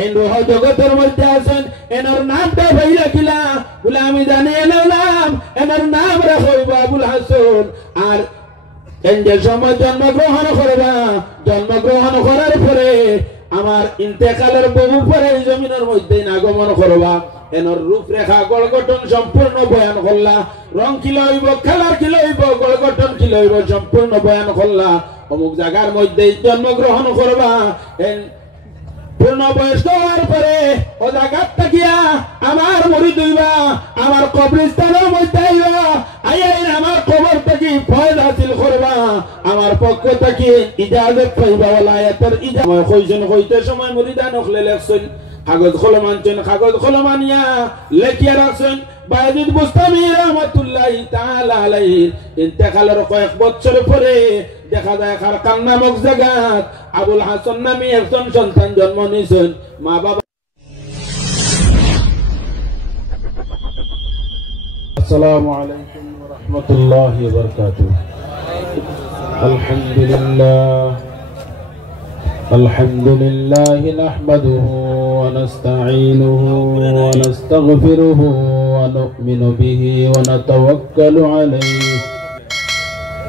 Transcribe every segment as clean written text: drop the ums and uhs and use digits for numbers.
এই রুহ জগতের মধ্যে আছেন এনার নামটা ভাই রাখিলা বলে আমি জানি এনার নাম এনার নাম রাখব আবুল হাসান আর এই যে সময় জন্মগ্রহণ করবা জন্মগ্রহণ করার পরে আমার ইন্তেকালের বহু পরে জমিনের মধ্যে আগমন করবা এনার রূপরেখা গড়গঠন সম্পূর্ণ বয়ান করলা রং কি লইব খেলার কি লইব গড়গঠন কি লইব সম্পূর্ণ বয়ান করলা অমুক জায়গার মধ্যে জন্মগ্রহণ করবা পূর্ণ বয়স্ক হওয়ার পরে ও জায়গার থাকিয়া আমার মুড়ি দুইবা আমার কবরস্থানের মধ্যে আইবা আইয়াই আমার কবর থেকে ফয়দ হাসিল করবা আমার পক্ষ থেকে ইজাজত পাইবা ওলায়াতের ইজাজত কইছেন কইতে সময় মুরিদান হলে লেখছেন কাগজ কলম আনছেন কাগজ কলম আনিয়া লেখিয়া রাখছেন বায়জিদ বুস্তামি রাহমাতুল্লাহি তাআলা আলাইহি ইন্তেকালের কয়েক বছর পরে দেখা যায় খারকান নামক জায়গাত আবুল হাসান নামে একজন সন্তান জন্ম নিয়েছেন মা বাবা আসসালামু আলাইকুম ওয়া রাহমাতুল্লাহি ওয়া বারাকাতুহু আলহামদুলিল্লাহ নাহমাদুহু ওয়া নাস্তাঈনুহু ওয়া নাস্তাগফিরুহু ওয়া নু'মিনু বিহি ওয়া নাতাওয়াক্কালু আলাইহি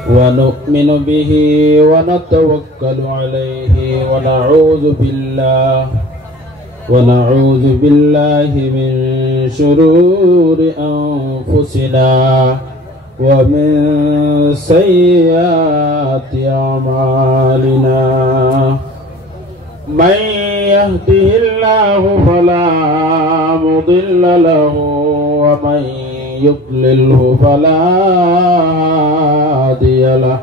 ونؤمن به ونتوكل عليه ونعوذ بالله من شرور أنفسنا ومن سيئات أعمالنا من يهده الله فلا مضل له ومن يضلله فلا هادي له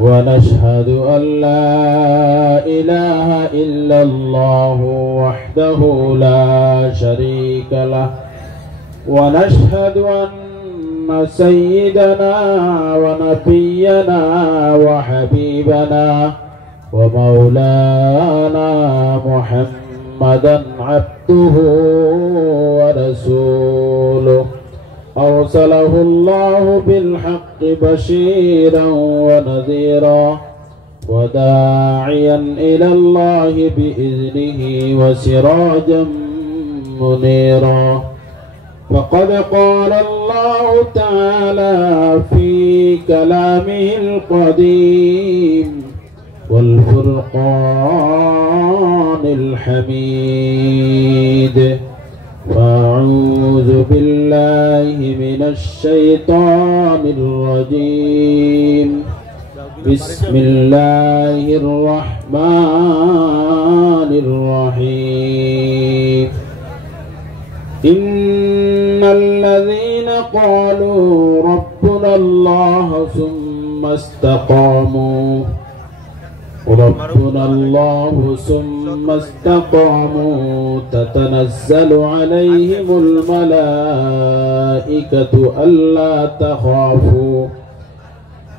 ونشهد أن لا إله إلا الله وحده لا شريك له ونشهد أن سيدنا ونبينا وحبيبنا ومولانا محمدا عبده ورسوله أرسله الله بالحق بشيرا ونذيرا وداعيا إلى الله بإذنه وسراجا منيرا فقد قال الله تعالى في كلامه القديم والفرقان الحميد فأعوذ بالله من الشيطان الرجيم بسم الله الرحمن الرحيم إن الذين قالوا ربنا الله ثم استقاموا تتنزل عليهم الملائكة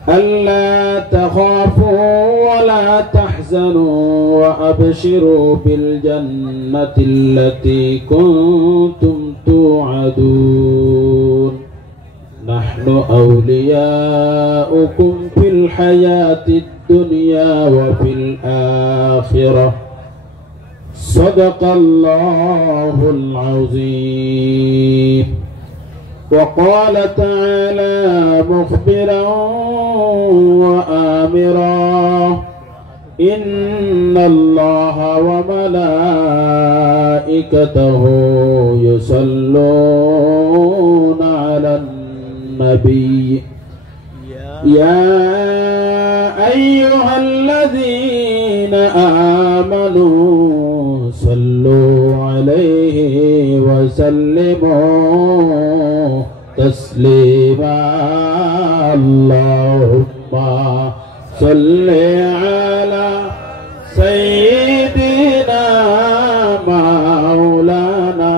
ألا تخافوا ولا تحزنوا وأبشروا بالجنة التي كنتم توعدون نحن أولياؤكم في الحياة الدنيا وفي الآخرة صدق الله العظيم وقال تعالى مخبرا وآمرا إن الله وملائكته يصلون على النبي يا أيها الذين آمنوا صلوا عليه وسلموا تسليما اللهم صل على سيدنا مولانا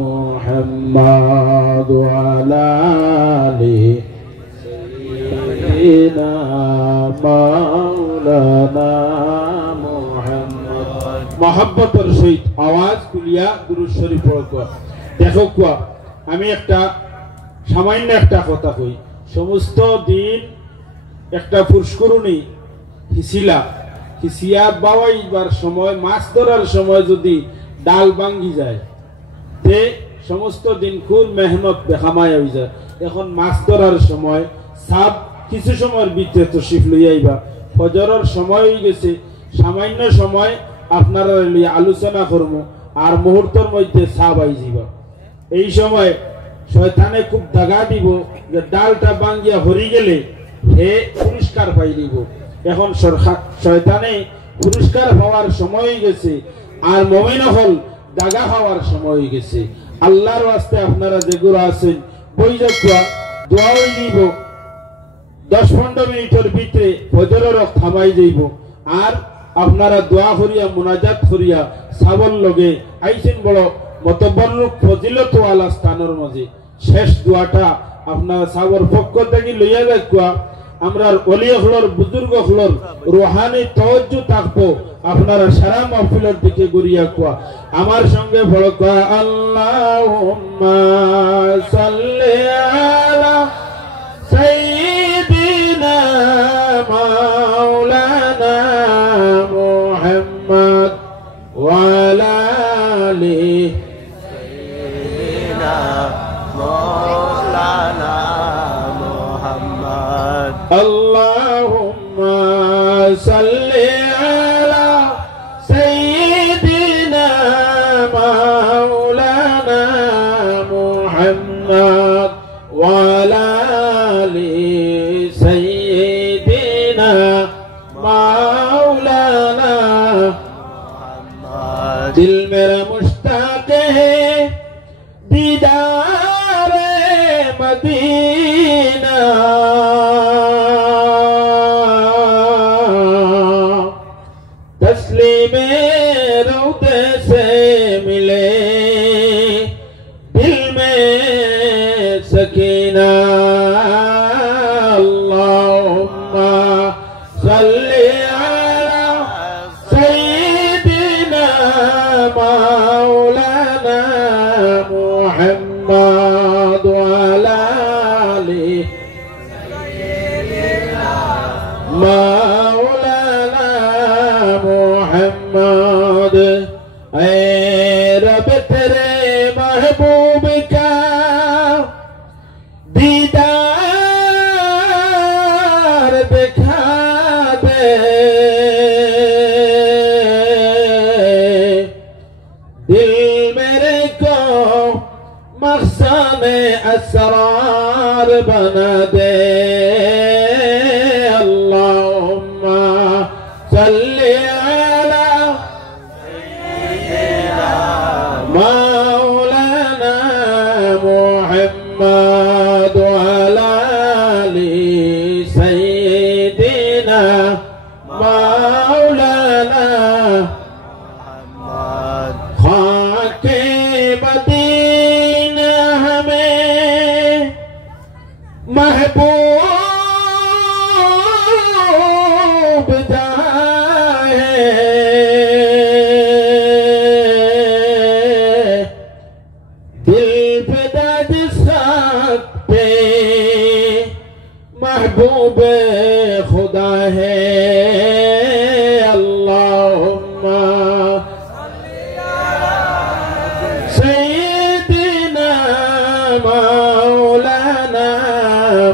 محمد وعلى آله سيدنا مولانا محمد محبت الرشيد आवाज कुलिया दुरूद शरीफ पढ़ो देखो क्या আমি একটা সামান্য একটা কথা কই সমস্ত দিন একটা পুরস্কারণী হিসিলা কিসিয়া বাওয়াইবার সময় মাছ ধরার সময় যদি ডাল ভাঙ্গি যায় তে সমস্ত দিন খুব মেহনত বেখামায় হয়ে যায়। এখন মাছ ধরার সময় সাপ কিছু সময়ের ভিতরে তো শিফ লইয়াইবা ফজরের সময় হয়ে গেছে, সামান্য সময় আপনারা লইয়া আলোচনা করব আর মুহূর্তের মধ্যে সাপ আই যাইবা। এই সময় শয়তানে খুব দাগা দিব যে ডালটা ভাঙ্গিয়া হরি গেলে হে পুরস্কার পাই দিব। এখন শয়তানে পুরস্কার পাওয়ার সময় হয়ে গেছে আর মুমিন হল দাগা খাওয়ার সময় হয়ে গেছে। আল্লাহর ওয়াস্তে আপনারা যেগুলো আছেন বই যাকুয়া দোয়া দিব 10-15 মিনিটের ভিতরে ফজরের থামাই যাইব আর আপনারা দোয়া করিয়া মুনাজাত করিয়া সাবল লগে আইছেন বড় মতবররুক ফজিলত ওয়ালা স্থানের মাঝে শেষ দোয়াটা আপনারা সাবর পক্ষ থেকে লইয়া যাকুয়া। আমরা ওলি হলর বুজুর্গ হলর রুহানি তাওয়াজ্জু থাকবো আপনারা সারা মাহফিলের দিকে ঘুরিয়া কুয়া আমার সঙ্গে বড় কুয়া আল্লাহুম্মা সাল্লি আলা সাইয়্যিদিনা মাওলানা মুহাম্মদ ওয়া আলা আলি সাইয়্যিদিনা মাওলানা মুহাম্মদ আল্লাহুম্মা সাল্লি আলা সাইয়্যিদিনা মাওলানা মুহাম্মদ ওয়া আলা আলি সাইয়্যিদিনা মাওলানা মুহাম্মদ। দিল মেরা মুশতাক है दीदार मदीना तस्लीमे रौदे से मिले दिल में सकीना अल्लाहुम्मा सल्ली अला सय्यिदिना मौलाना मुहम्मद व अला आलि मौलाना मुहम्मद। ऐ रब तेरे महबूब का दीदार दिखा दे दिल मेरे को मखज़ाने असरार बना दे अल्लाहुम्मा सल्ली अला मौलाना मुहम्मद व अला आलि सय्यिदिना मौलाना मुहम्मद। खाके मदीना हमें महबूब जाए दिल फिदा जिस खाक पे महबूब खुदा है अल्लाहुम्मा सय्यिदिना मौलाना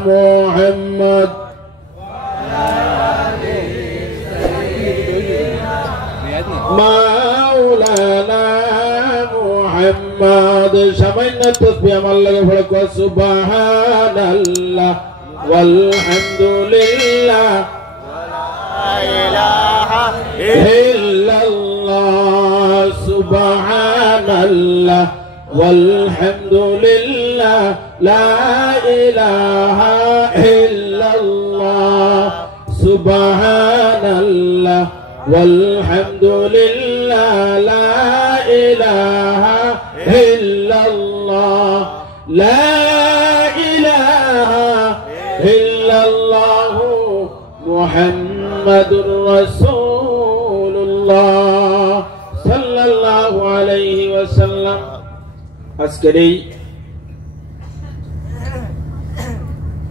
मुहम्मद मौलाना मुहम्मद। सामान्य तस्बीह আমার লাগে পড়ো কো সুবহানাল্লাহ ওয়ালহামদুলিল্লাহ ওয়া লা ইলাহা ইল্লাল্লাহ সুবহানাল্লাহ ওয়ালহামদুলিল্লাহ লা ইলাহা ইল্লাল্লাহ সুবহানাল্লাহ ওয়ালহামদুলিল্লাহ লা ইলাহা ইল্লাল্লাহ লা ইলাহা ইল্লাল্লাহ মুহাম্মাদুর রাসূলুল্লাহ সাল্লাল্লাহু আলাইহি ওয়াসাল্লাম। আজকের এই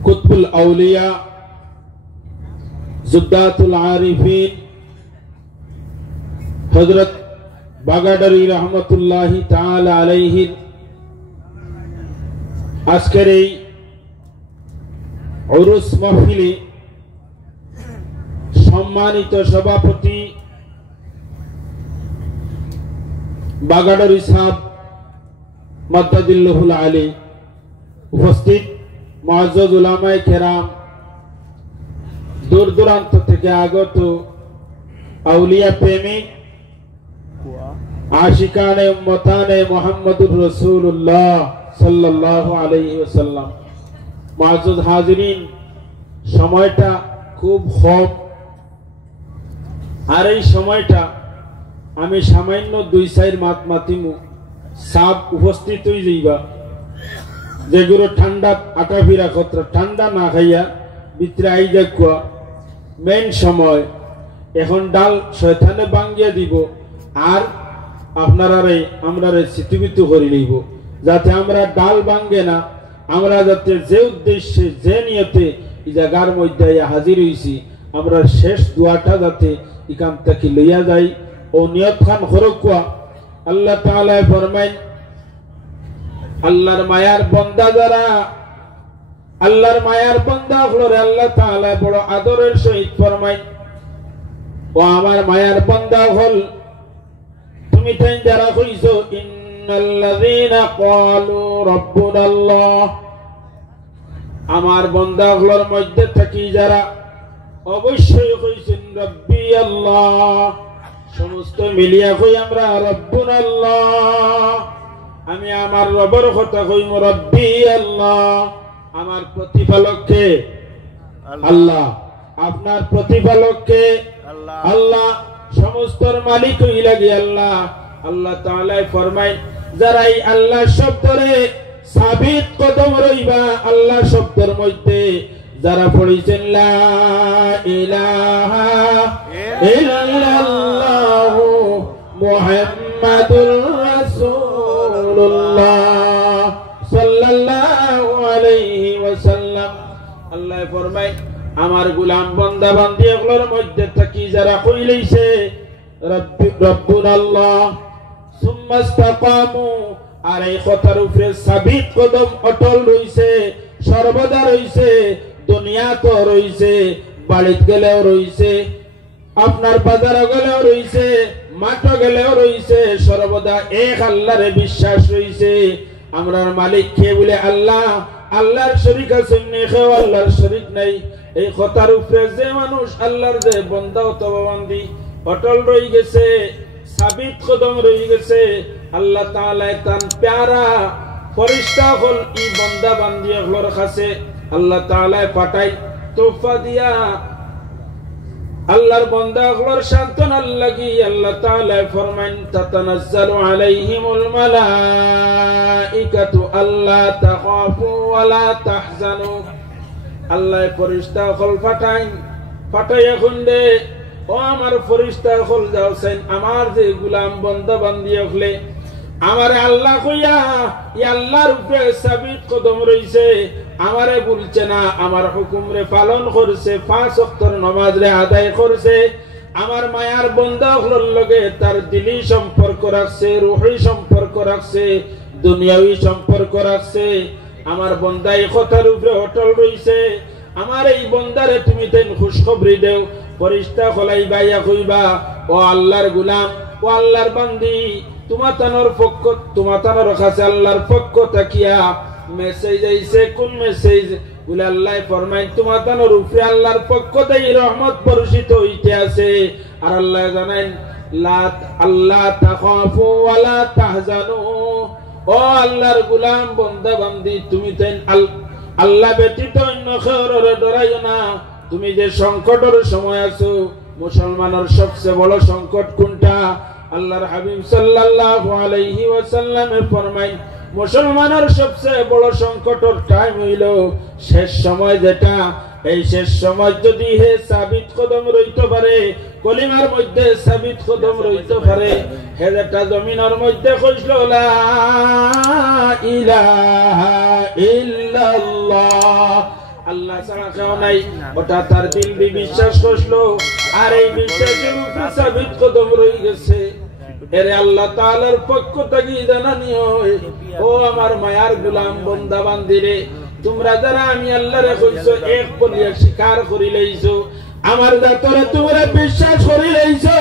কুতুবুল আউলিয়া জুদ্দাতুল আরিফিন হযরত বাগাডারি রহমতুল্লাহি তাআলা আলাইহির আজকের এই উরুস মাহফিলে সম্মানিত সভাপতি বাগাডারি সাহেব মাদ্দাদিল্লাহুল আলী, উপস্থিত মুআজ্জাজ উলামায়ে কেরাম, দূর দূরান্ত থেকে আগত আউলিয়া প্রেমিক, আশিকানে উম্মতানে মুহাম্মদুর রাসূলুল্লাহ সাল্লাল্লাহু আলাইহি ওয়াসাল্লাম, মুআজ্জাজ হাজিরিন, সময়টা খুব কম, আর এই সময়টা আমি সামান্য 2-4 মাত মাতিমু সাপ উপস্থিত হয়ে যাইবা, যেগুলো ঠান্ডা আটাফিরা খতরা ঠান্ডা না খাইয়া ভিতরে আই দেখুয়া মেন সময় এখন ডাল শয়তানে ভাঙ্গিয়া দিব, আর আপনারারে আমরারে স্মৃতিবিত করে লইব, যাতে আমরা ডাল ভাঙ্গে না, আমরা যাতে যে উদ্দেশ্যে যে নিয়তে এই জায়গার মধ্যে হাজির হইছি আমরা শেষ দোয়াটা যাতে এখান থেকে লইয়া যাই ও নিয়ত খান হরকুয়া। আল্লাহ তাআলা ফরমাইন, আল্লাহর মায়ার বান্দা যারা, আল্লাহর মায়ার বান্দা হলরে আল্লাহ তাআলা বড় আদরের সহিত ফরমাইন, ও আমার মায়ার বান্দা হল তুমি তাই যারা কইছো ইন্নাল্লাযীনা ক্বালু রাব্বুনাল্লাহ, আমার বান্দা হলর মধ্যে থাকি যারা অবশ্যই কইছেন রব্বি আল্লাহ, সমস্ত মিলিয়া কই আমরা রব্বুনাল্লাহ, আমি আমার রবের কথা কইম রব্বি আল্লাহ, আমার প্রতিপালককে আল্লাহ, আপনার প্রতিপালককে আল্লাহ, সমস্তর মালিক হইলা গিয়ে আল্লাহ। আল্লাহ তাআলা ফরমায়, যারা এই আল্লাহ শব্দরে সাবিত কদম রইবা, আল্লাহ শব্দের মধ্যে যারা পড়িছেন লা ইলাহা ইল্লাল্লাহু মুহাম্মাদুর রাসূলুল্লাহ সাল্লাল্লাহু আলাইহি ওয়াসাল্লাম, আল্লাহ ফরমায় আমার গোলাম বান্দা বান্দি এগুলোর মধ্যে থাকি যারা কইলেইছে রব্বুনাল্লাহ সুম্মা ইসতাকামু, আর এই কথার উপরে সাবিত কদম অটল রইছে, সর্বদা রইছে, দুনিয়াতেও রইছে, বাড়িত গেলেও রইছে, আপনার বাজারে গেলেও রইছে, মাঠ গেলেও রইছে, সর্বদা এক আল্লাহরে বিশ্বাস রইছে। আমরার মালিক কে বলে আল্লাহ, আল্লাহর শরীক আছে নি, কেউ আল্লাহর শরীক নাই। এই কথার উপরে যে মানুষ আল্লাহর যে বান্দা অথবা বান্দি অটল রই গেছে, সাবিত কদম রই গেছে, আল্লাহ তাআলা তান প্যারা ফেরেশতা হল এই বান্দা বান্দি এগুলোর কাছে আল্লাহ তাআলা পাঠাই তোফা দিয়া আল্লাহর বান্দা এগুলোর সান্ত্বনার লাগি আল্লাহ তাআলা ফরমান তাতানাজ্জালু আলাইহিমুল মালাইকাতু আল্লা তাখাফু ওয়া লা তাহজানু, আল্লাহ ফেরেশতা হল পাঠাইয়া খুন্দে, ও আমার ফেরেশতা হল যাওছেন আমার যে গোলাম বান্দা বান্দি হলে আমারে আল্লাহ কইয়া ই আল্লাহর উপরে সাবিত কদম রইছে, আমারে বলছে না, আমার হুকুম রে পালন করছে, 5 ওয়াক্তের নামাজ রে আদায় করছে, আমার মায়ার বান্দা হলর লগে তার দিলি সম্পর্ক রাখছে, রূহি সম্পর্ক রাখছে, দুনিয়াবি সম্পর্ক রাখছে। আমার বান্দা এই কথার উপরে অটল রইছে, আমার এই বান্দারে তুমি তেন খুশখবরি দেও। ফেরেশতা হলাই বাইয়া কইবা, ও আল্লাহর গোলাম, ও আল্লাহর বান্দি, তোমার কাছে আল্লাহর পক্ষ তাকিয়া মেসেজ আইছে, কোন মেসেজ বলে আল্লাহ ফরমায় তোমার উপরে আল্লাহর পক্ষ থেকে রহমত বর্ষিত হইতে আছে। আর আল্লাহ জানেন আল্লাহ তাখাফু ওয়া লা তাহজানু, ও আল্লাহর গোলাম বান্দা বান্দি তুমি তেন আল্লাহ ব্যতীত অন্য কাউরে ডরাইও না। তুমি যে সংকটের সময় আছো, মুসলমানের সবচেয়ে বড় সংকট কোনটা? আল্লাহর হাবিব সাল্লাল্লাহু আলাইহি ওয়াসাল্লাম ফরমায় মুসলমানের সবচেয়ে বড় সংকটের টাইম হইল শেষ সময়, যেটা এই শেষ সময় যদি হে সাবিত কদম রইতে পারে, কলিমার মধ্যে সাবিত কদম রইতে পারে, হে যেটা জমিনের মধ্যে কইল লা ইলাহা ইল্লাল্লাহ, আল্লাহ ছাড়া কেউ নাই, ওটা তার দিল দিয়ে বিশ্বাস করলো, আর এই বিশ্বাসের উপরে সাবিত কদম রয়ে গেছে। এরে আল্লাহ তাআলার পক্ষ থেকে জানানি হয়, ও আমার মায়ার গোলাম বান্দা বান্দিরে, তোমরা যারা আমি আল্লাহরে কইছো এক বলিয়া স্বীকার করি লইছো, আমার জাতরে তোমরা বিশ্বাস করি লইছো,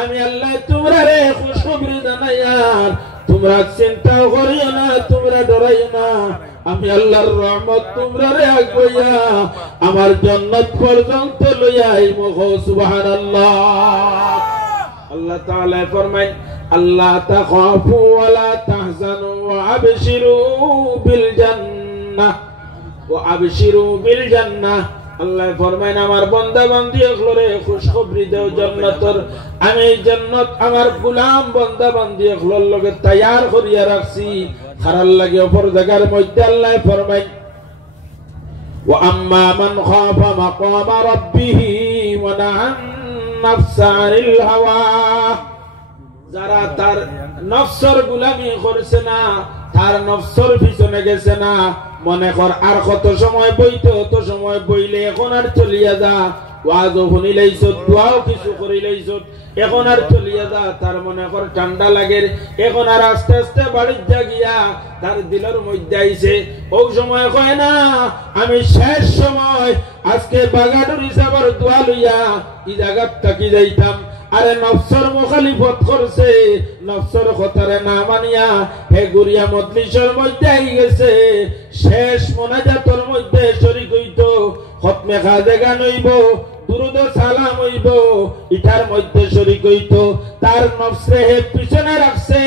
আমি আল্লাহ তোমরা রে খুশখবরি জানাইয়ার, তোমরা চিন্তা করিও না, তোমরা ডরাইও না, আমি আল্লাহর রহমত তোমরা রে আগাইয়া আমার জান্নাত পর্যন্ত লইয়া আইমু। সুবহানাল্লাহ। আল্লাহ তাআলা ফরমায়, আল্লাহ তাখাফু ওয়া লা তাহজানু ওয়া আবশিরু বিল জান্নাহ ওয়া আবশিরু বিল জান্নাহ। আল্লাহ ফরমায়, আমার বান্দা বান্দি হলরে খুশখবরি দাও জান্নাতের, আমি জান্নাত আমার গোলাম বান্দা বান্দি হলর লগে তৈয়ার করিয়া রাখছি। খারাল লাগে অপর জায়গার মধ্যে আল্লাহ ফরমায়, ওয়া আম্মা মান খাফা মাকামা রাব্বিহি ওয়া নাহান নাফসা আনিল হাওয়া, যারা তার নফসের গোলামি করছে না, তার নফসের পিছনে গেছে না, মনে কর আর কত সময় বইতে, অত সময় বইলে এখন আর চলিয়া যা, ওয়াজও শুনিলেইছ, দোয়াও কিছু করিলেইছ, এখন আর চলিয়া যা, তার মনে কর ঠান্ডা লাগে, এখন আর আস্তে আস্তে বাড়ির জাগিয়া তার দিলের মধ্যে আইছে, ওই সময় কয় না আমি শেষ সময় আজকে বাগাডুরি সাবার দোয়া লইয়া এই জায়গা থাকি যাইতাম। আরে নফসর মুখালিফত করছে, নফসর কথারে না মানিয়া হে গুরিয়া মজলিসের মধ্যে আই গেছে, শেষ মোনাজাতের মধ্যে শরীক হইতো, খতমে খাজে গান হইব, দুরুদ সালাম হইব, ইটার মধ্যে শরীক হইতো, তার নফসে হে পিছনে রাখছে,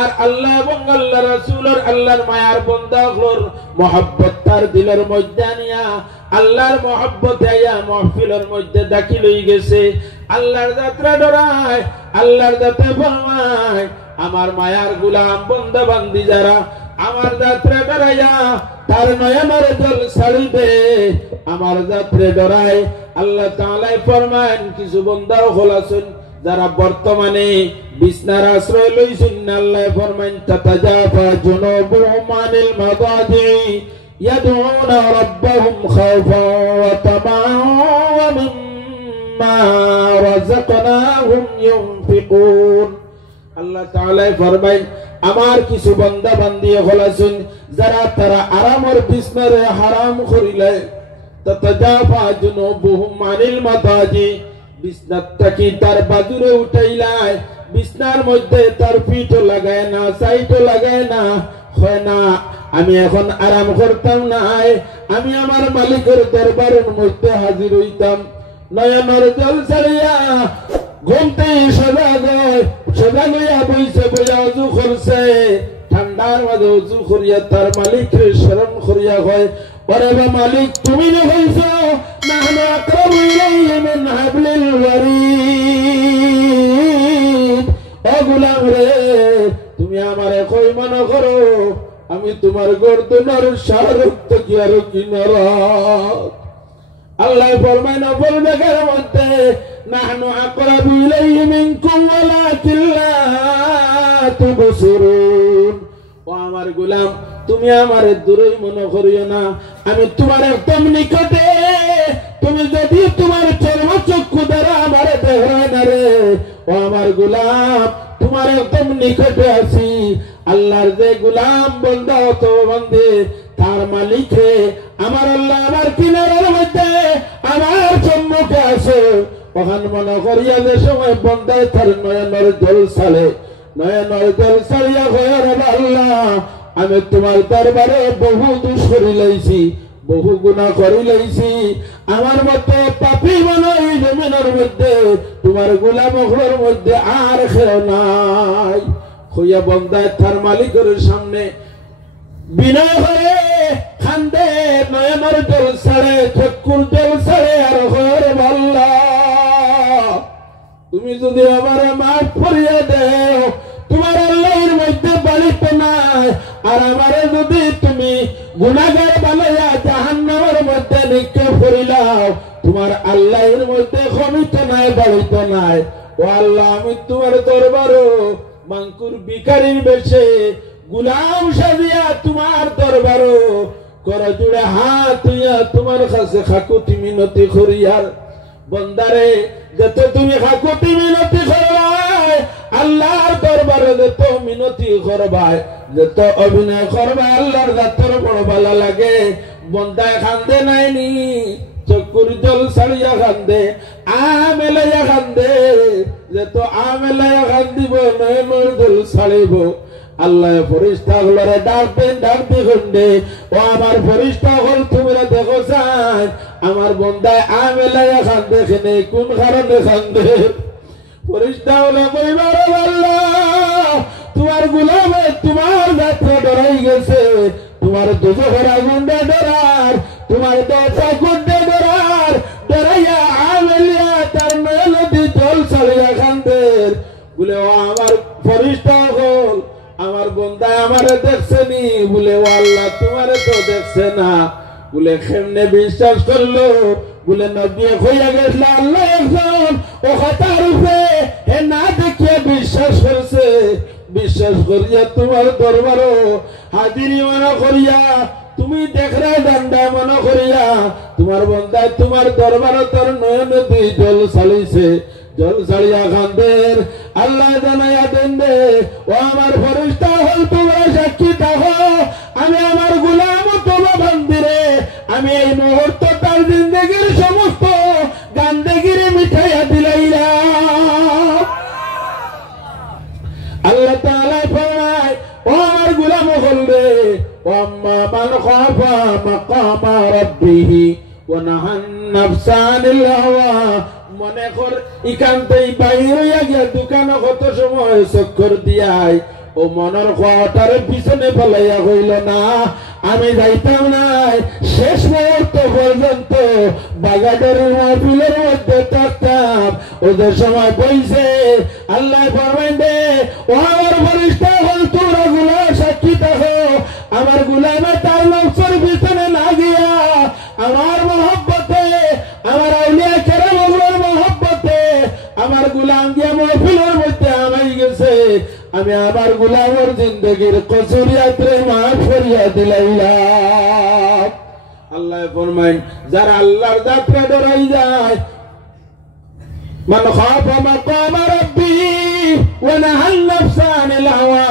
আর আল্লাহ এবং আল্লাহ রাসূলের আল্লাহর মায়ার বান্দাগুলোর মহব্বত তার দিলের মধ্যে আনিয়া আল্লাহর মহব্বত আইয়া মাহফিলের মধ্যে দাখিল হয়ে গেছে। আল্লাহর যাত্রা ডরায়, আল্লাহর যাত্রা ফরমায়, আমার মায়ার গোলাম বান্দা বান্দি যারা আমার যাত্রা ডরাইয়া তার নয়নের জল ছাড়িবে, আমার যাত্রা ডরায়। আল্লাহ তাআলা ফরমান, কিছু বান্দাও খোলাছুন যারা বর্তমানে বিছনার আশ্রয় লইছেন, আল্লাহ ফরমান, তাতাজাফা জুনুবুহুম আনিল মাদাজি ইয়াদউনা রাব্বাহুম খাওফান ওয়া তামাআন ওয়া মিম্মা রাযাকনাহুম ইউনফিকুন। আল্লাহ তাআলা ফরমায়, আমার কিছু বান্দা বান্দি হলাছেন যারা তারা আরামের বিছনারে হারাম করিলে, তাতাজাফা জুনুবুহুম আনিল মাদাজি, বিছনাটাকে তার বাজুরে উঠাইলায়, বিছনার মধ্যে তার পিঠও লাগায় না, সাইডও লাগায় না, হয় না আমি এখন আরাম করতাম না, আমি আমার মালিকের দরবারের মধ্যে হাজির হইতাম। নয়নের জল ছাড়িয়া ঘুমতে সজা যায়, সজা লইয়া বইছে, বইয়া উজু করছে, ঠান্ডার মাঝে উজু করিয়া তার মালিকের স্মরণ করিয়া হয়, ওরে বা মালিক তুমি না হইছো, নাহনু আকরাবু ইলাইহি মিন হাবলিল ওয়ারিদ, ও গোলাম রে তুমি আমারে কই মনে করো, আমি তোমার গর্দনের শাহরুখ থেকে আরো কি নরক। আল্লাহ ফরমায় নফল জায়গার মধ্যে, নাহনু আকরাবু ইলাইহি মিনকুম ওয়ালাকিন লা তুবসিরুন, ও আমার গোলাম তুমি আমারে দূরে মনে করিও না, আমি তোমার একদম নিকটে, তুমি যদি তোমার চর্মচক্ষু দ্বারা আমারে দেখায় না রে, ও আমার গোলাম তোমার একদম নিকটে আছি। আল্লাহর যে গোলাম বান্দা অত বান্দে তার মালিক রে আমার আল্লাহ আমার কিনারের মধ্যে আমার সম্মুখে আছে, ওখান মনে করিয়া যে সময় বান্দায় তার নয়নের জল ছাড়ে, নয়নের জল ছাড়িয়া হয় আল্লাহ আমি তোমার দরবারে বহু দোষ করি লাইছি, বহু গুনাহ করি লাইছি, আমার মতো পাপী বানাই জমিনের মধ্যে তোমার গোলামগুলোর মধ্যে আর খেও নাই। হইয়া বন্দায় তার মালিকের সামনে বিনয় করে খান্দে, নয়নের জল ছাড়ে, চক্ষুর জল ছাড়ে, আর হরে আল্লাহ তুমি যদি আমারে মাফ করিয়া দেও, তোমার আল্লাহর মধ্যে বালিত নাই, আর আমারে যদি তুমি গুনাহগার বানাইয়া জাহান্নামের মধ্যে নিক্ষেপ করিলাও, তোমার আল্লাহর মধ্যে ক্ষমিত নাই, বালিত নাই। ও আল্লাহ আমি তোমার দরবারও মাংকুর ভিখারির বেশে গোলাম সাজিয়া তোমার দরবারও করা জুড়ে হাত হইয়া তোমার কাছে খাকুতি মিনতি করিয়ার বন্দারে যত তুমি খাকুতি মিনতি করবাই আল্লাহর দরবারে যত মিনতি করবাই যত অভিনয় করবাই আল্লাহর জাতর বড় ভালো লাগে বন্দায় কান্দে নাইনি চকুর জল ছাড়িয়া কান্দে আমেলাইয়া কান্দে যত আমেলাইয়া কান্দিব নয়নের জল ছাড়িব আল্লাহ ফরিস্তা গুলোরে ডাক দিখন্ডে ও আমার ফরিস্তা হল তোমরা দেখো চাই আমার বন্দায় আমেলাইয়া কান্দে খেনে কোন কারণে কান্দে ফরিস্তা হলে কইবার আল্লাহ তোমার গুলামে তোমার যাত্রা ডরাই গেছে তোমার দুজোহর আগুনটা ডরার তোমার দশা গুন্ডে ডরার ডরাইয়া আমেলিয়া তার মেলদি জল ছাড়িয়া কান্দের বলে ও আমার ফরিস্তা হল আমার বন্দায় আমারে দেখছে নি বলে ও আল্লাহ তোমারে তো দেখছে না বলে কেমনে বিশ্বাস করলো বলে নবী হইয়া গেছিল আল্লাহ একজন ও কথার উপরে হে না দেখিয়ে বিশ্বাস করছে বিশ্বাস করিয়া তোমার দরবারও হাজিরি মনে করিয়া তুমি দেখরা ডান্ডা মনে করিয়া তোমার বন্দায় তোমার দরবারও তোর নয়ন দুই জল চালিছে জল ছাড়িয়া কান্দের আল্লাহ জানাইয়া দেন দে ও আমার ফরিস্তা হল তোমরা সাক্ষী থাকো আমি আমার গোলাম তোমার মন্দিরে আমি এই মুহূর্ত তার জিন্দগির সমস্ত গান্দেগিরি মিঠাইয়া দিলাইলাম আল্লাহ তাআলা ফরমায় ও আমার গোলাম হল রে ও আম্মা মান খাফা মাকামা রাব্বিহি ওয়া নাহান নাফসা আনিল হাওয়া মনে কর ইকান্তেই বাইরে হইয়া গিয়া দোকানে কত সময় চক্কর দিয়াই ও মনের কথার পিছনে ফেলাইয়া হইল না আমি যাইতাম নাই শেষ মুহূর্ত পর্যন্ত বাগানের মাহফিলের মধ্যে থাকতাম ওদের সময় বইছে আল্লাহ ফরমান দে ও আমার ফরিস্তা হল তোরা গুলা সাক্ষী থাকো আমার গুলামে তার নফসের পিছনে না গিয়া আমার মহব্বতে আমার আউলিয়া কেরামের মহব্বতে আমার গুলাম গিয়া মাহফিলের মধ্যে আমাই গেছে আমি আমার গুলামের জিন্দগির কসুরিয়াতে মাফ করিয়া দিলাইলাম আল্লাহ ফরমায় যারা আল্লাহর যাত্রা ডরাই যায় মান খাফা মাকামা রাব্বিহি ওয়া নাহান নাফসা আনিল হাওয়া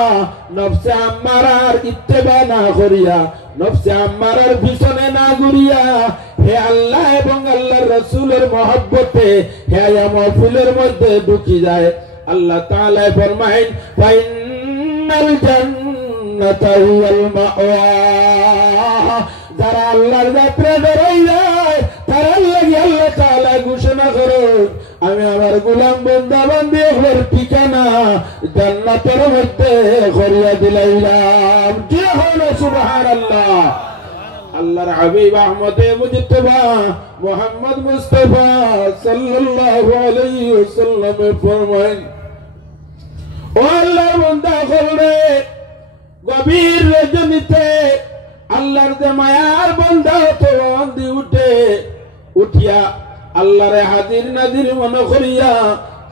নফসে আম্মারার ইত্তেবা না করিয়া নফসে আম্মারার পিছনে না ঘুরিয়া হে আল্লাহ এবং আল্লাহর রাসূলের মহব্বতে হে আয়া মাহফিলের মধ্যে ঢুকি যায় আল্লাহ তাআলা ফরমায়েন ফাইনাল জান্নাতা ওয়াল মাওয়া যারা আল্লাহর যাত্রা ডরাই যায় তারা লাগি আল্লাহ তাআলা ঘোষণা করেন আমি আমার গোলাম বান্দা বান্দি ওর ঠিকানা জান্নাতের মধ্যে করিয়া দিলাইলাম যে হলো সুবহানাল্লাহ আল্লাহর হাবিব আহমদে মুজতবা মুহাম্মদ মুস্তাফা সাল্লাল্লাহু আলাইহি ওয়াসাল্লাম ফরমায় ও আল্লাহর বান্দা হলে গভীর রজনীতে আল্লাহর যে মায়ার বান্দা তো দি উঠে উঠিয়া আল্লাহরে হাজির নাজির মনে করিয়া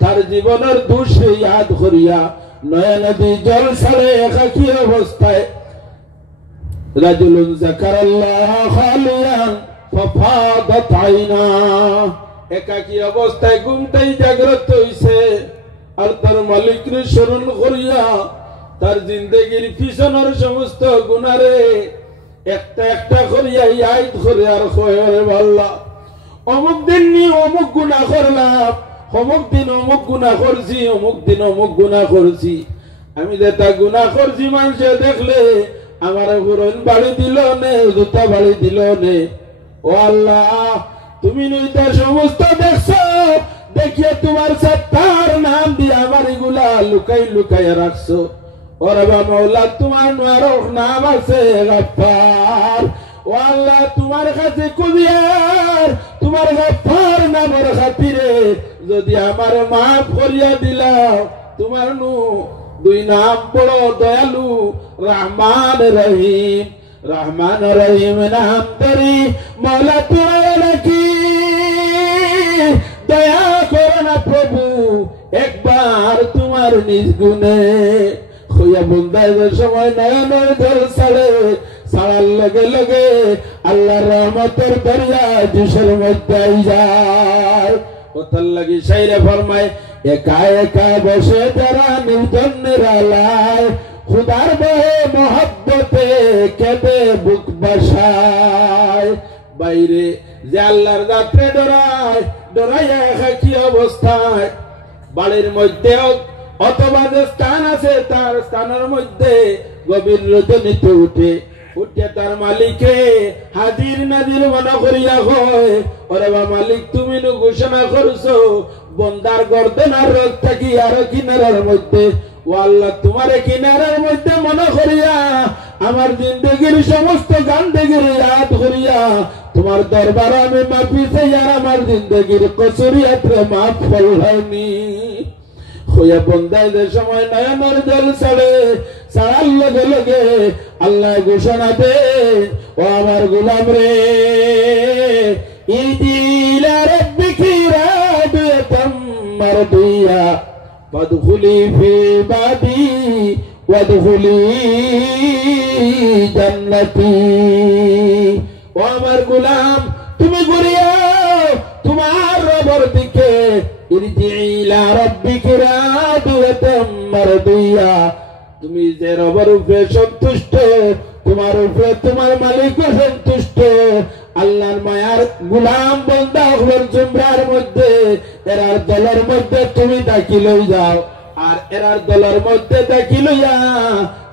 তার জীবনের দোষ ইয়াদ করিয়া নয়ন দি জল ছাড়ে একাকী অবস্থায় রাজুলুন যাকারাল্লাহ খালিয়ান ফাফাদাত আইনা একাকী অবস্থায় ঘুমটাই জাগ্রত হইছে আর তার মালিকরে স্মরণ করিয়া তার জিন্দগির পিছনের সমস্ত গুনারে একটা একটা করিয়া ইয়াদ করে আর কয় আল্লাহ অমুক দিন নি অমুক গুনাহ করলাম অমুক দিন অমুক গুনাহ করছি অমুক দিন অমুক গুনাহ করছি আমি যেটা গুনাহ করছি মানুষে দেখলে আমার হুরন বাড়ি দিল নে জুতা বাড়ি দিল নে ও আল্লাহ তুমি নইতা সমস্ত দেখছো দেখিয়ে তোমার সত্তার নাম দিয়ে আমার এগুলা লুকাই লুকাই রাখছো ওরে বা মৌলা তোমার নাম আছে গফফার ও আল্লাহ তোমার কাছে কুদিয়ার তোমার গফফার নামের খাতিরে যদি আমার মাফ করিয়া দিলাও তোমার দুই নাম বড় দয়ালু রহমান রহিম রহমান রহিম নাম তরি মৌলা তোমার নাকি দয়া করো না প্রভু একবার তোমার নিজ গুণে হইয়া বন্দাইদের সময় নয়নের জল ছাড়ে ছাড়ার লগে লগে আল্লাহর রহমতের দরিয়া জুসের মধ্যে যায়। ওতার লাগি সাইরে ফরমায় একা একা বসে যারা নির্জন নিরালায় খুদার বহে মহব্বতে কেঁদে বুক বাসায়। বাইরে যে আল্লাহর যাত্রে ডরায় ডরাইয়া কি অবস্থায় বাড়ির মধ্যে অথবা যে স্থান আছে তার স্থানের মধ্যে গভীর রজনীতে উঠে উঠে তার মালিকে হাজির নাজির মনে করিয়া হয় ওরে বা মালিক তুমি ঘোষণা করছো বন্দার গর্দনার রোগ থাকি আরো কিনারার মধ্যে ও আল্লাহ তোমার কিনারার মধ্যে মনে করিয়া আমার জিন্দগির সমস্ত গান্দেগির ইয়াদ করিয়া তোমার দরবার আমি মাফি চাই আর আমার জিন্দগির কসুরিয়াতে মাফ করলাইনি হইয়া বন্দায় যে সময় নয়নের জল ছাড়ে ছাড়ার লগে লগে আল্লাহ ঘোষণা দে ও আমার গোলাম রে ইদিলা রাব্বিকি রাদিয়াতাম মারদিয়া ফাদখুলি ফি বাদি ওয়াদখুলি জান্নাতি। ও আমার গোলাম তুমি ঘুরিয়া তোমার রবের দিকে ইরজিই ইলা রাব্বিকি রাদিয়াতাম মারদিয়া তুমি যে রবের উপরে সন্তুষ্ট তোমার উপরে তোমার মালিক সন্তুষ্ট আল্লাহর মায়ার গোলাম বান্দা হলোর জুমরার মধ্যে এরার দলের মধ্যে তুমি দাখিল হয়ে যাও আর এরার দলের মধ্যে দাখিল হইয়া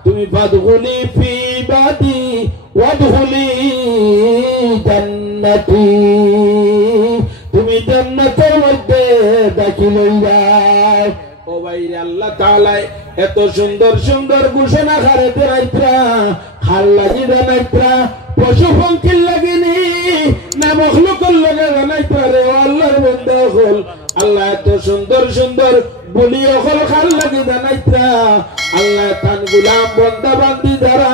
তুমি ফাদখুলি ফি বাদি ওয়াদখুলি জান্নাতি তুমি জান্নাতের মধ্যে দাখিল হইয়া। ও ভাইরে আল্লাহ তাআলা এত সুন্দর সুন্দর ঘোষণা খারে দেরাইত্রা খাল লাগি দেনাইত্রা পশু পঙ্খির লাগিনি না মখলুকের লাগে জানাইত্রা রে আল্লাহর বান্দা হল আল্লাহ এত সুন্দর সুন্দর বলি হল খাল লাগি জানাইত্রা আল্লাহ তান গোলাম বান্দা বান্দি দ্বারা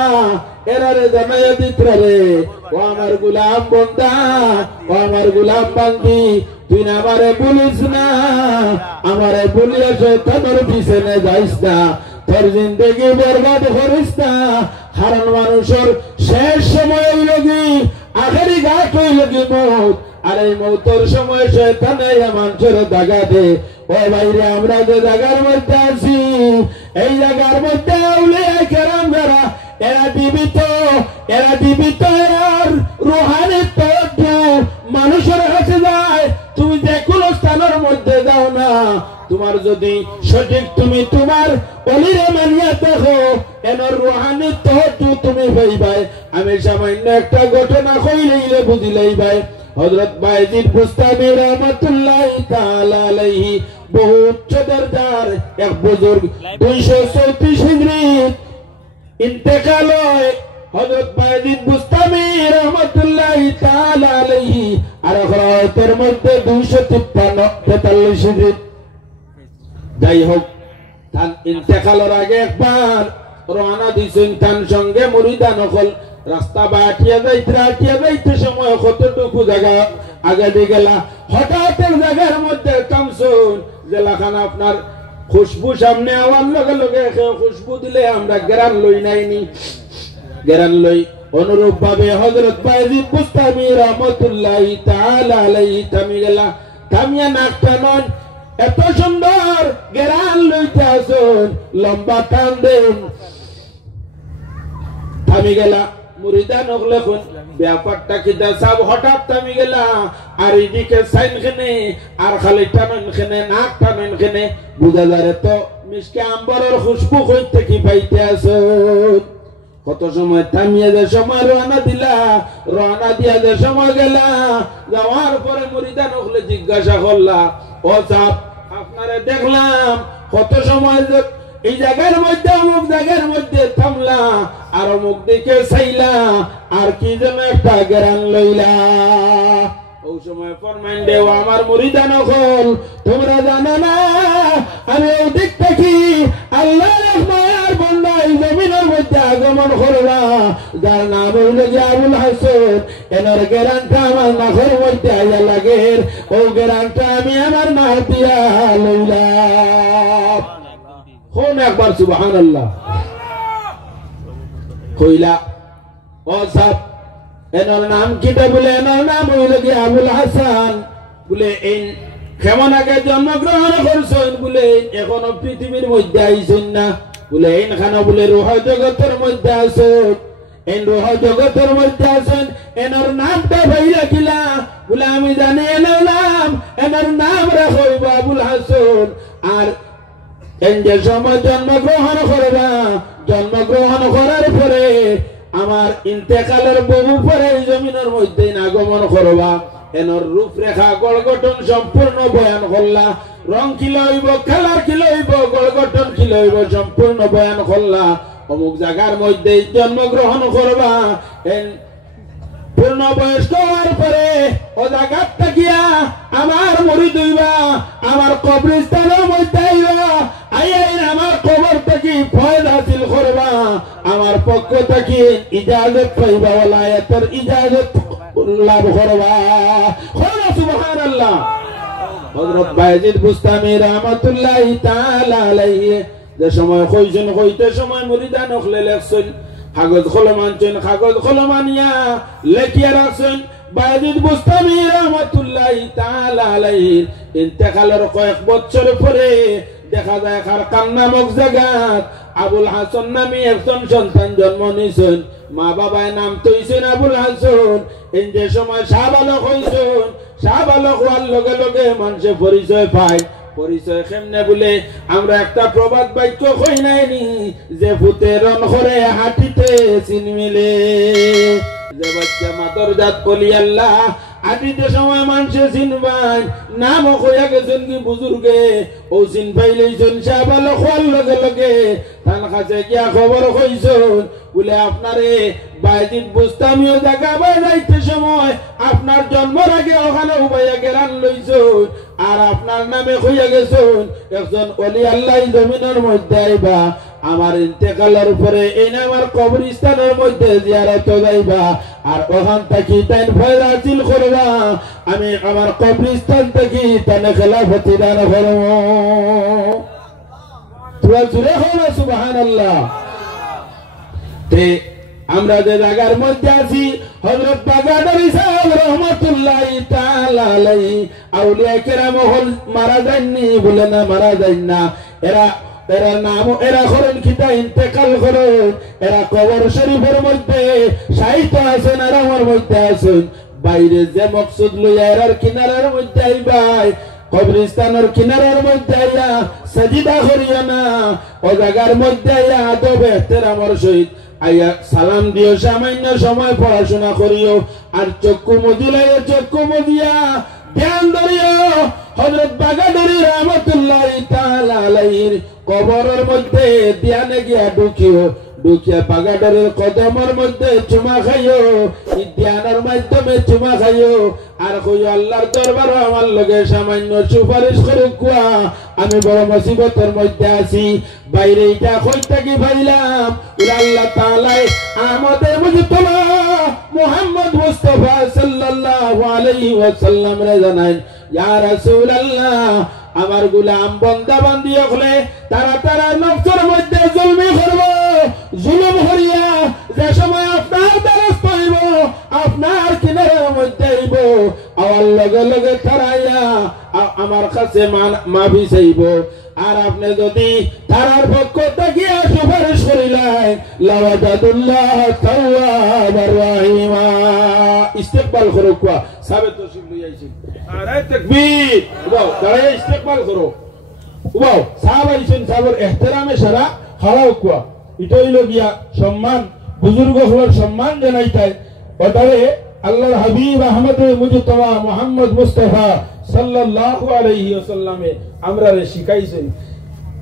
এরারে জানাইয়া দিত্রা রে ও আমার গোলাম বান্দা ও আমার গোলাম বান্দি তুই আমারে বলিস না আমারে বলিয়া শয়তানের পিছনে যাইস না তোর জিন্দগি বরবাদ করিস না কারণ মানুষের শেষ সময় হইল কি আখেরি ঘাট হইল কি মৌত আর এই মৌতের সময় শয়তানে মানুষের দাগা দে। ও বাইরে আমরা যে জায়গার মধ্যে আছি এই জায়গার মধ্যে আউলিয়া কেরাম যারা এরা জীবিত এরার রুহানি তথ্য মানুষের কাছে যায় তুমি যে কোনো স্থানের মধ্যে যাও না তোমার যদি সঠিক তুমি তোমার অলিরে মানিয়া দেখো এনার রুহানি তথ্য তুমি পাইবাই। আমি সামান্য একটা ঘটনা কইলেই বুঝিলেই ভাই হযরত বায়েজিদ বুস্তামি রাহমাতুল্লাহি তাআলা আলাইহি বহু উচ্চ দরজার এক বুজুর্গ 234 হিজরি ইন্তেকাল হয় হযরত বায়েজিদ বুস্তামি রাহমাতুল্লাহি তাআলা আলাইহি আর রাওয়াতের মধ্যে 243 হিজরি। যাই হোক তার ইন্তেকালের আগে একবার রওনা দিছেন তার সঙ্গে মুরিদান হল রাস্তা বাটিয়া যাইতে সময় কতটুকু জায়গা আগে দিয়ে গেলা হঠাৎ জায়গার মধ্যে কামসুন জেলাখানা আপনার খুশবু সামনে আওয়ার লগে লগে খুশবু দিলে আমরা গেরান লই নাইনি গেরান লই অনুরূপ ভাবে হযরত বায়েজিদ বুস্তামি রাহমাতুল্লাহি তাআলা আলাইহি থামি গেলা থামিয়া নাকটা নন এত সুন্দর গেরান লইতে আসুন লম্বা টান দেন থামি গেলা মুরিদান হলে কোন ব্যাপারটা কি সব হঠাৎ থামি গেলা আর এদিকে সাইন খেনে আর খালি টানেন খেনে নাক টানেন খেনে বুঝা যায় তো মিষ্টি আম্বরের খুশবু কইতে কি পাইতে আসুন। কত সময় থামিয়ে যে সময় রওনা দিলা রওনা দিয়া যে সময় গেলা যাওয়ার পরে মুরিদান হলে জিজ্ঞাসা করলা ও সাহেব আপনারে দেখলাম কত সময় এই জায়গার মধ্যে অমুক জায়গার মধ্যে থামলা আর অমুক দিকে চাইলা আর কি যেন একটা গেরান লইলা ওই সময় ফরমান দেও আমার মুরিদান হল তোমরা জানো না আমি ওই দিক থেকে আল্লাহর মায়ার বান্দা এই জমিনের মধ্যে আগমন করলা যার নাম হইল আবুল হাসান এনার গেরানটা আমার নাকের মধ্যে আইয়া লাগে ও গেরানটা আমি আমার না দিয়া লইলাম। কোন একবার সুবহানাল্লাহ কইলা ও সাব এনার নাম কিটা বলে এনার নাম হইল কি আবুল হাসান বলে এই কেমন আগে জন্মগ্রহণ করছেন বলে এখনো পৃথিবীর মধ্যে আইছেন না বলে এইখানে বলে রুহ জগতের মধ্যে আছেন এই রুহ জগতের মধ্যে আছেন এনার নামটা ভাইরা কিলা বলে আমি জানি এনার নাম রাখব আবুল হাসান আর যে সময় জন্মগ্রহণ করার পরে আমার ইন্তেকালের বহু পরে জমিনের মধ্যে আগমন করবা এনর রূপরেখা গড়গঠন সম্পূর্ণ বয়ান করলা রং কি লইব কালার কি লইব গড়গঠন কি লইব সম্পূর্ণ বয়ান করলা অমুক জায়গার মধ্যে জন্মগ্রহণ করবা পূর্ণ বয়স্ক হওয়ার পরে ও জায়গার থাকিয়া আমার মরি দইবা আমার কবরস্থানের মধ্যে আইন আমার কবর থেকে ফয়েজ হাসিল করবা আমার পক্ষ থেকে ইজাজত পাইবা ওলায়াতের ইজাজত লাভ করবা সুবহানাল্লাহ হযরত বায়েজিদ বুস্তামি রাহমাতুল্লাহি তাআলা আলাইহি যে সময় কইতে সময় মুরিদান হলে লেখছেন কাগজ কলম আনছেন কাগজ কলম আনিয়া লেখিয়া রাখছেন বায়েজিদ বুস্তামি রাহমাতুল্লাহি তাআলা আলাইহি ইন্তেকালের কয়েক বছর পরে দেখা যায় খারকান নামক জায়গাত আবুল হাসান নামে একজন সন্তান জন্ম নিয়েছেন মা বাবায় নাম তৈছেন আবুল হাসান এই যে সময় শাহবালক হয়েছেন শাহবালক হওয়ার লগে লগে মানুষে পরিচয় পায় পরিচয় কেমনে বলে আমরা একটা প্রবাদ বাক্য কই নাইনি যে ভূতে রন করে হাঁটিতে চিন মিলে যে বাচ্চা মাতর জাত বলি আল্লাহ হাঁটিতে সময় মানুষে চিনবাই নাম কইয়া গেছেন কি বুজুর্গে ও চিন পাইলেইছেন শাহবালক হওয়ার লগে লগে তার কাছে গিয়া খবর কইছেন বলে আপনারে বায়েজিদ বুস্তামিও জায়গা বাজাইতে সময় আপনার জন্মের আগে ওখানে উবাইয়া গেরান লইছেন আর আপনার নামে কইয়া গেছেন একজন ওলি আল্লাহ জমিনের মধ্যে আইবা আমার ইন্তেকালের পরে এই আমার কবরস্থানের মধ্যে জিয়ারত যাইবা আর ওখান থেকে তাই ফয়জ হাসিল করবা আমি আমার কবরস্থান থেকে তানে খেলাফতি দান করব তোরা জুড়ে হলো সুবহানাল্লাহ তে আমরা যে জায়গার মধ্যে আছি হযরত বাগাদারি সাহেব রাহমাতুল্লাহি তাআলা আলাইহি আউলিয়া কেরাম হল মারা যায়নি বলে না মারা যায় না এরা নাম এরা করেন কিতা ইন্তেকাল করেন এরা কবর শরীফের মধ্যে সাহিত্য আছেন আর আমার মধ্যে আছেন বাইরে যে মকসুদ লইয়া এরার কিনারার মধ্যে আইবাই কবরস্থানের কিনারার মধ্যে আইয়া সাজিদা করিও না ও জায়গার মধ্যে আইয়া আদব এহতেরামের সহিত আইয়া সালাম দিও সামান্য সময় পড়াশোনা করিও আর চক্ষু মুদিলাইয়া চক্ষু মুদিয়া ধ্যান ধরিও হযরত বাগাদারি রাহমাতুল্লাহি তাআলা আলাইহির কবরের মধ্যে ধ্যানে গিয়া ঢুকিয়া বাগাদারের কদমের মধ্যে চুমা খাইও ধ্যানের মাধ্যমে চুমা খাইও আর কইও আল্লাহর দরবারে আমার লগে সামান্য সুপারিশ করুক কুয়া আমি বড় মুসিবতের মধ্যে আছি বাইরে এটা কই থাকি ভাইলাম আল্লাহ তাআলা আমাদের মুজতবা মুহাম্মদ মুস্তাফা সাল্লাল্লাহু আলাইহি ওয়াসাল্লাম রে জানাই ইয়া রাসূলুল্লাহ আমার গোলাম বান্দা বান্দি হলে তারা নফসের মধ্যে জুলুম করিয়া যে সময় আপনার দ্বারস্থ হইব আপনার কিনারের মধ্যে আইব আমার লগে লগে তারাইয়া আমার কাছে মাফি চাইব আর আপনি যদি তারার পক্ষ থেকে সুপারিশ করিলেন লাওয়াজাদুল্লাহ তাওয়াবার রাহিমা ইস্তেকবাল করো কোয়া সাবে তশরিফ লই আইছেন আরে তাকবীর দাও তারা ইস্তেকবাল করো ওয়াও সাহাবা আইছেন সাহাবার ইহতিরামে সারা খাড়াও কোয়া এটা হইল গিয়া সম্মান বুজুর্গ হওয়ার সম্মান জানাইতাই ওটারে আল্লাহর হাবিব আহমদ মুজতবা মুহাম্মদ মুস্তাফা সাল্লাল্লাহু আলাইহি ওয়াসাল্লামে আমরারে শিখাইছেন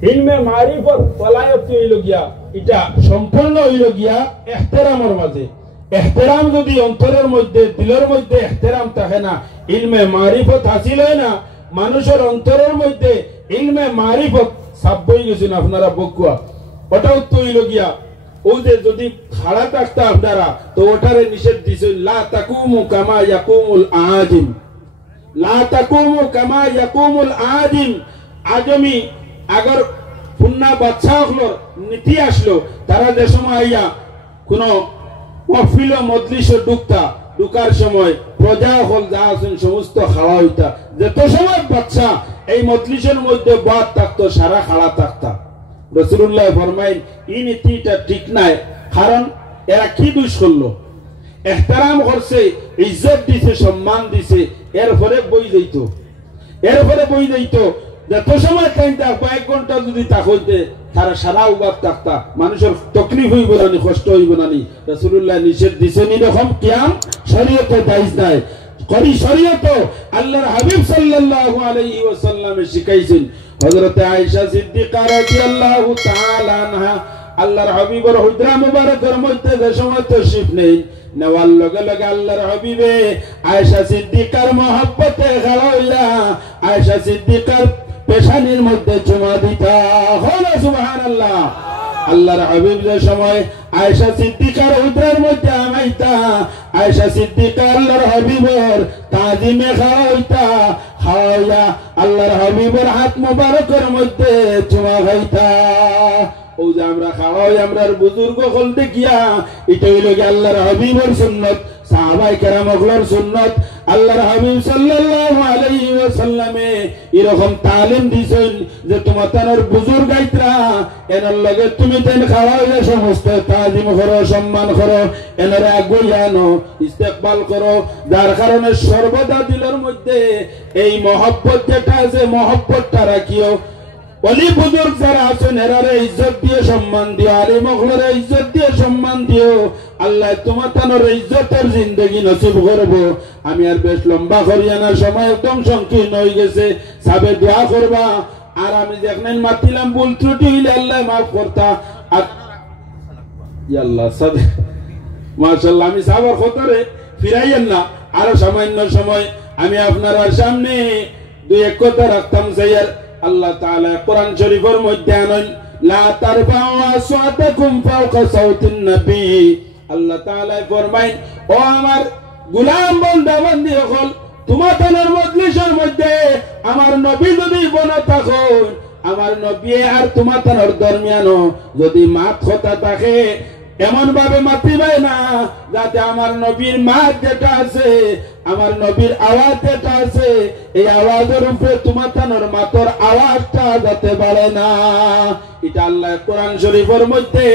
ইলমে মারিফত ওলায়াত হইল গিয়া এটা সম্পূর্ণ হইল গিয়া ইহতিরামের মাঝে ইহতিরাম যদি অন্তরের মধ্যে দিলের মধ্যে ইহতিরাম থাকে না ইলমে মারিফত হাসিল হয় না মানুষের অন্তরের মধ্যে ইলমে মারিফত সাব্বই গেছেন আপনারা বকুয়া ওটাও তো হইল গিয়া ও যে যদি খাড়া থাকতে আপনারা তো ওটারে নিষেধ দিছেন লা তাকুমু কামা ইয়াকুমুল আজিম লা তাকুমু কামা ইয়াকুমুল আজিম আজমি আগর পুন্না বাচ্চা হলো নীতি আসলো তারা যে সময় আইয়া কোনো মহফিল মজলিস ঢুকার সময় প্রজা হল যা আছেন সমস্ত খাওয়া হইতা, যত সময় বাচ্চা এই মজলিসের মধ্যে বাদ থাকতো সারা খাড়া থাকতা। রাসূলুল্লাহ ফরমাইন এই নীতিটা ঠিক নাই, কারণ এরা কি দোষ করলো? এহতারাম করছে, ইজ্জত দিছে, সম্মান দিছে, এরপরে বই যাইতো, যত সময় কয়েক ঘন্টা যদি তা হইতে তারা সারা উবাদ থাকতা, মানুষের তকলিফ হইব না, কষ্ট হইব না। রাসূলুল্লাহ নিষেধ দিছেন এরকম কিয়াম শরীয়তে জায়েজ নাই। করি শরীয়ত আল্লাহর হাবিব সাল্লাল্লাহু আলাইহি ওয়াসাল্লামে শিখাইছেন। হযরতে আয়েশা সিদ্দিকা রাদিয়াল্লাহু তাআলা আনহা আল্লাহর হাবিবের হুজরা মুবারকের মধ্যে যে সময় তশরিফ নেই, নেওয়ার লগে লগে আল্লাহর হাবিবে আয়েশা সিদ্দিকার মহব্বতে খাড়া হইয়া আয়েশা সিদ্দিকার পেশানির মধ্যে চুমা দিতা। হলো সুবহানাল্লাহ। আল্লাহর হাবিব যে সময় আয়েশা সিদ্দিকার হুজরার মধ্যে আমাইতা, আয়েশা সিদ্দিকা আল্লাহর হাবিবের তাজিমে খাড়া হইতা, খাওয়া আল্লাহর হাবিবের হাত মুবারকের মধ্যে চুমা খাইতা। ও যে আমরা খাওয়াই আমরার বুজুর্গ হল দেখিয়া, এটা হইল কি আল্লাহর হাবিবের সুন্নত, সাহাবায়ে কেরাম হলর সুন্নত। আল্লাহর হাবিব সাল্লাল্লাহু আলাইহি ওয়াসাল্লামে এরকম তালিম দিছেন যে তোমার তার বুজুর্গ আইতরা এনার লগে তুমি তেন খাওয়াইলে সমস্ত তাজিম করো, সম্মান করো, এনারে আগুইয়া আনো, ইস্তেকবাল করো, যার কারণে সর্বদা দিলের মধ্যে এই মহব্বত যেটা আছে মহব্বতটা রাখিও। ওলি বুজুর্গ যারা আছেন এরারে ইজ্জত দিয়ে সম্মান দিও, আলিম ওগলরে ইজ্জত দিয়ে সম্মান দিও। আল্লাহ তোমার তানোর ইজ্জতের জিন্দেগি নসিব করব। আমি আর বেশ লম্বা করিয়া না, সময় একদম সংকীর্ণ হয়ে গেছে, সাবে দোয়া করবা। আর আমি দেখলেন মাতিলাম ভুল ত্রুটি হইলে আল্লাহ মাফ করতা। আর আল্লাহ সাবে মাশাআল্লাহ, আমি সাবার খতরে ফিরাইয়েন না, আরো সামান্য সময় আমি আপনার সামনে দুই এক কথা রাখতাম চাইয়ার। আল্লাহ তাআলা কোরআন শরীফের মধ্যে আনেন লা তারফাউ আসওয়াতাকুম ফাওকা সাউতিন নবী। আল্লাহ তাআলা ফরমায় ও আমার গোলাম বান্দা বান্দি হল, তোমাদের মজলিসের মধ্যে আমার নবী যদি বনে থাকো, আমার নবী আর তোমাদের দরমিয়ানো যদি মাত কথা থাকে এমন ভাবে মাতিবাই না যাতে আমার নবীর মাত যেটা আছে, আমার নবীর আওয়াজ যেটা আছে, এই আওয়াজের উপরে তোমার তানোর মাতর আওয়াজটা যাতে বাড়ে না। এটা আল্লাহ কোরআন শরীফের মধ্যে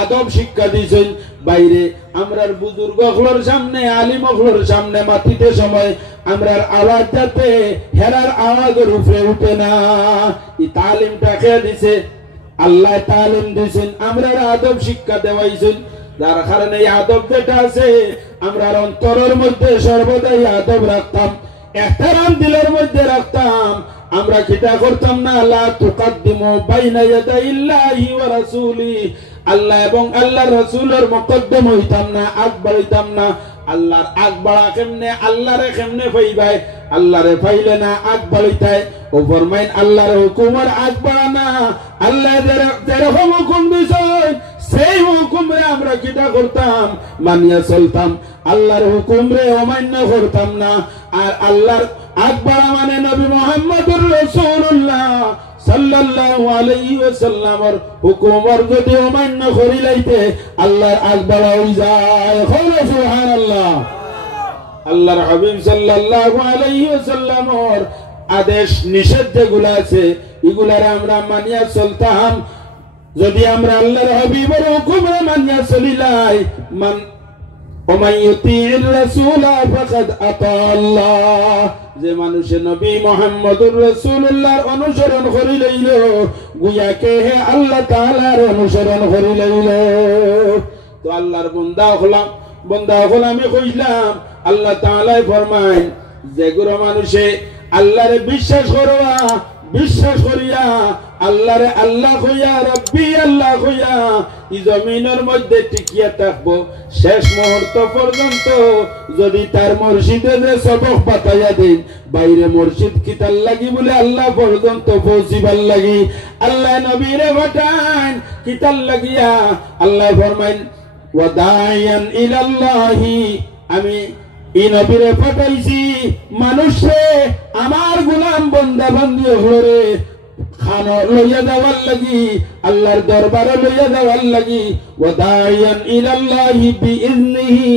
আদব শিক্ষা দিয়েছেন। বাইরে আমরার বুজুর্গ হলোর সামনে, আলিম হলোর সামনে মাতিতে সময় আমরার আওয়াজ যাতে হেরার আওয়াজের উপরে উঠে না, এই তালিমটা খেয়ে দিছে আল্লাহ, তালিম দিয়েছেন, আমরা আদব শিক্ষা দেওয়াইছেন। যার কারণে এই আদব যেটা আছে আমরা অন্তরের মধ্যে সর্বদাই আদব রাখতাম, ইহতিরাম দিলের মধ্যে রাখতাম। আমরা কিতা করতাম না, লা তুকাদ্দিমু বাইনা ইয়াদাইল্লাহি ওয়া রাসূলি, আল্লাহ এবং আল্লাহর রাসূলের মুকদ্দম হইতাম না, আগ বাড়াইতাম না। আল্লাহর আগ বাড়া কেমনে, আল্লাহরে কেমনে পাইবাই, আল্লাহরে পাইলে না আগ বাড়াইতাই। ও ফরমাইন আল্লাহর হুকুমের আগ বাড়া না, আল্লাহ যেরকম হুকুম দিয়েছেন সেই হুকুমে আমরা কিটা করতাম, মানিয়া চলতাম। আল্লাহর হুকুম রে অমান্য করতাম না। আর আল্লাহর আগ বাড়া মানে নবী মুহাম্মদুর রাসূলুল্লাহ সাল্লাল্লাহু আলাইহি ওয়াসাল্লামের হুকুমের যদি অমান্য করি লাইতে আল্লাহর আগ বাড়া হই যায়। সুবহানাল্লাহ। আল্লাহর হাবিব সাল্লাল্লাহু আলাইহি ওয়াসাল্লামের আদেশ নিষেধ যেগুলো আছে এগুলার আমরা মানিয়া চলতাম। যদি আমরা আল্লাহর হাবিবের হুকুমে মানিয়া চলিলাই, মান ওমাই ইউতির রাসূলা ফাকাদ আতা আল্লাহ, যে মানুষে নবী মুহাম্মদুর রাসূলুল্লাহর অনুসরণ করি লইল গুয়াকে হে আল্লাহ তাআলার অনুসরণ করি লইল। তো আল্লাহর বান্দা হলাম কইলাম, আল্লাহ তাআলা ফরমায় যে গুরু মানুষে আল্লাহরে বিশ্বাস করবা, বিশ্বাস করিয়া আল্লাহরে আল্লাহ কইয়া রব্বি আল্লাহ কইয়া এই জমিনের মধ্যে টিকিয়া থাকবো শেষ মুহূর্ত পর্যন্ত। যদি তার মসজিদে যে সবক বাতাইয়া দিন, বাইরে মসজিদ কিতার লাগি বলে আল্লাহ পর্যন্ত পৌঁছিবার লাগি আল্লাহ নবীরে পাঠান কিতার লাগিয়া। আল্লাহ ফরমাইন ওয়া দাইয়ান ইলাল্লাহি, আমি এই নবীরে পাঠাইছি মানুষে আমার গোলাম বান্দা বান্দি হরে খানো লইয়া যাওয়ার লাগি আল্লাহর দরবারে লইয়া যাওয়ার লাগি ওয়াদাইয়ান ইলাল্লাহি বিইজনিহি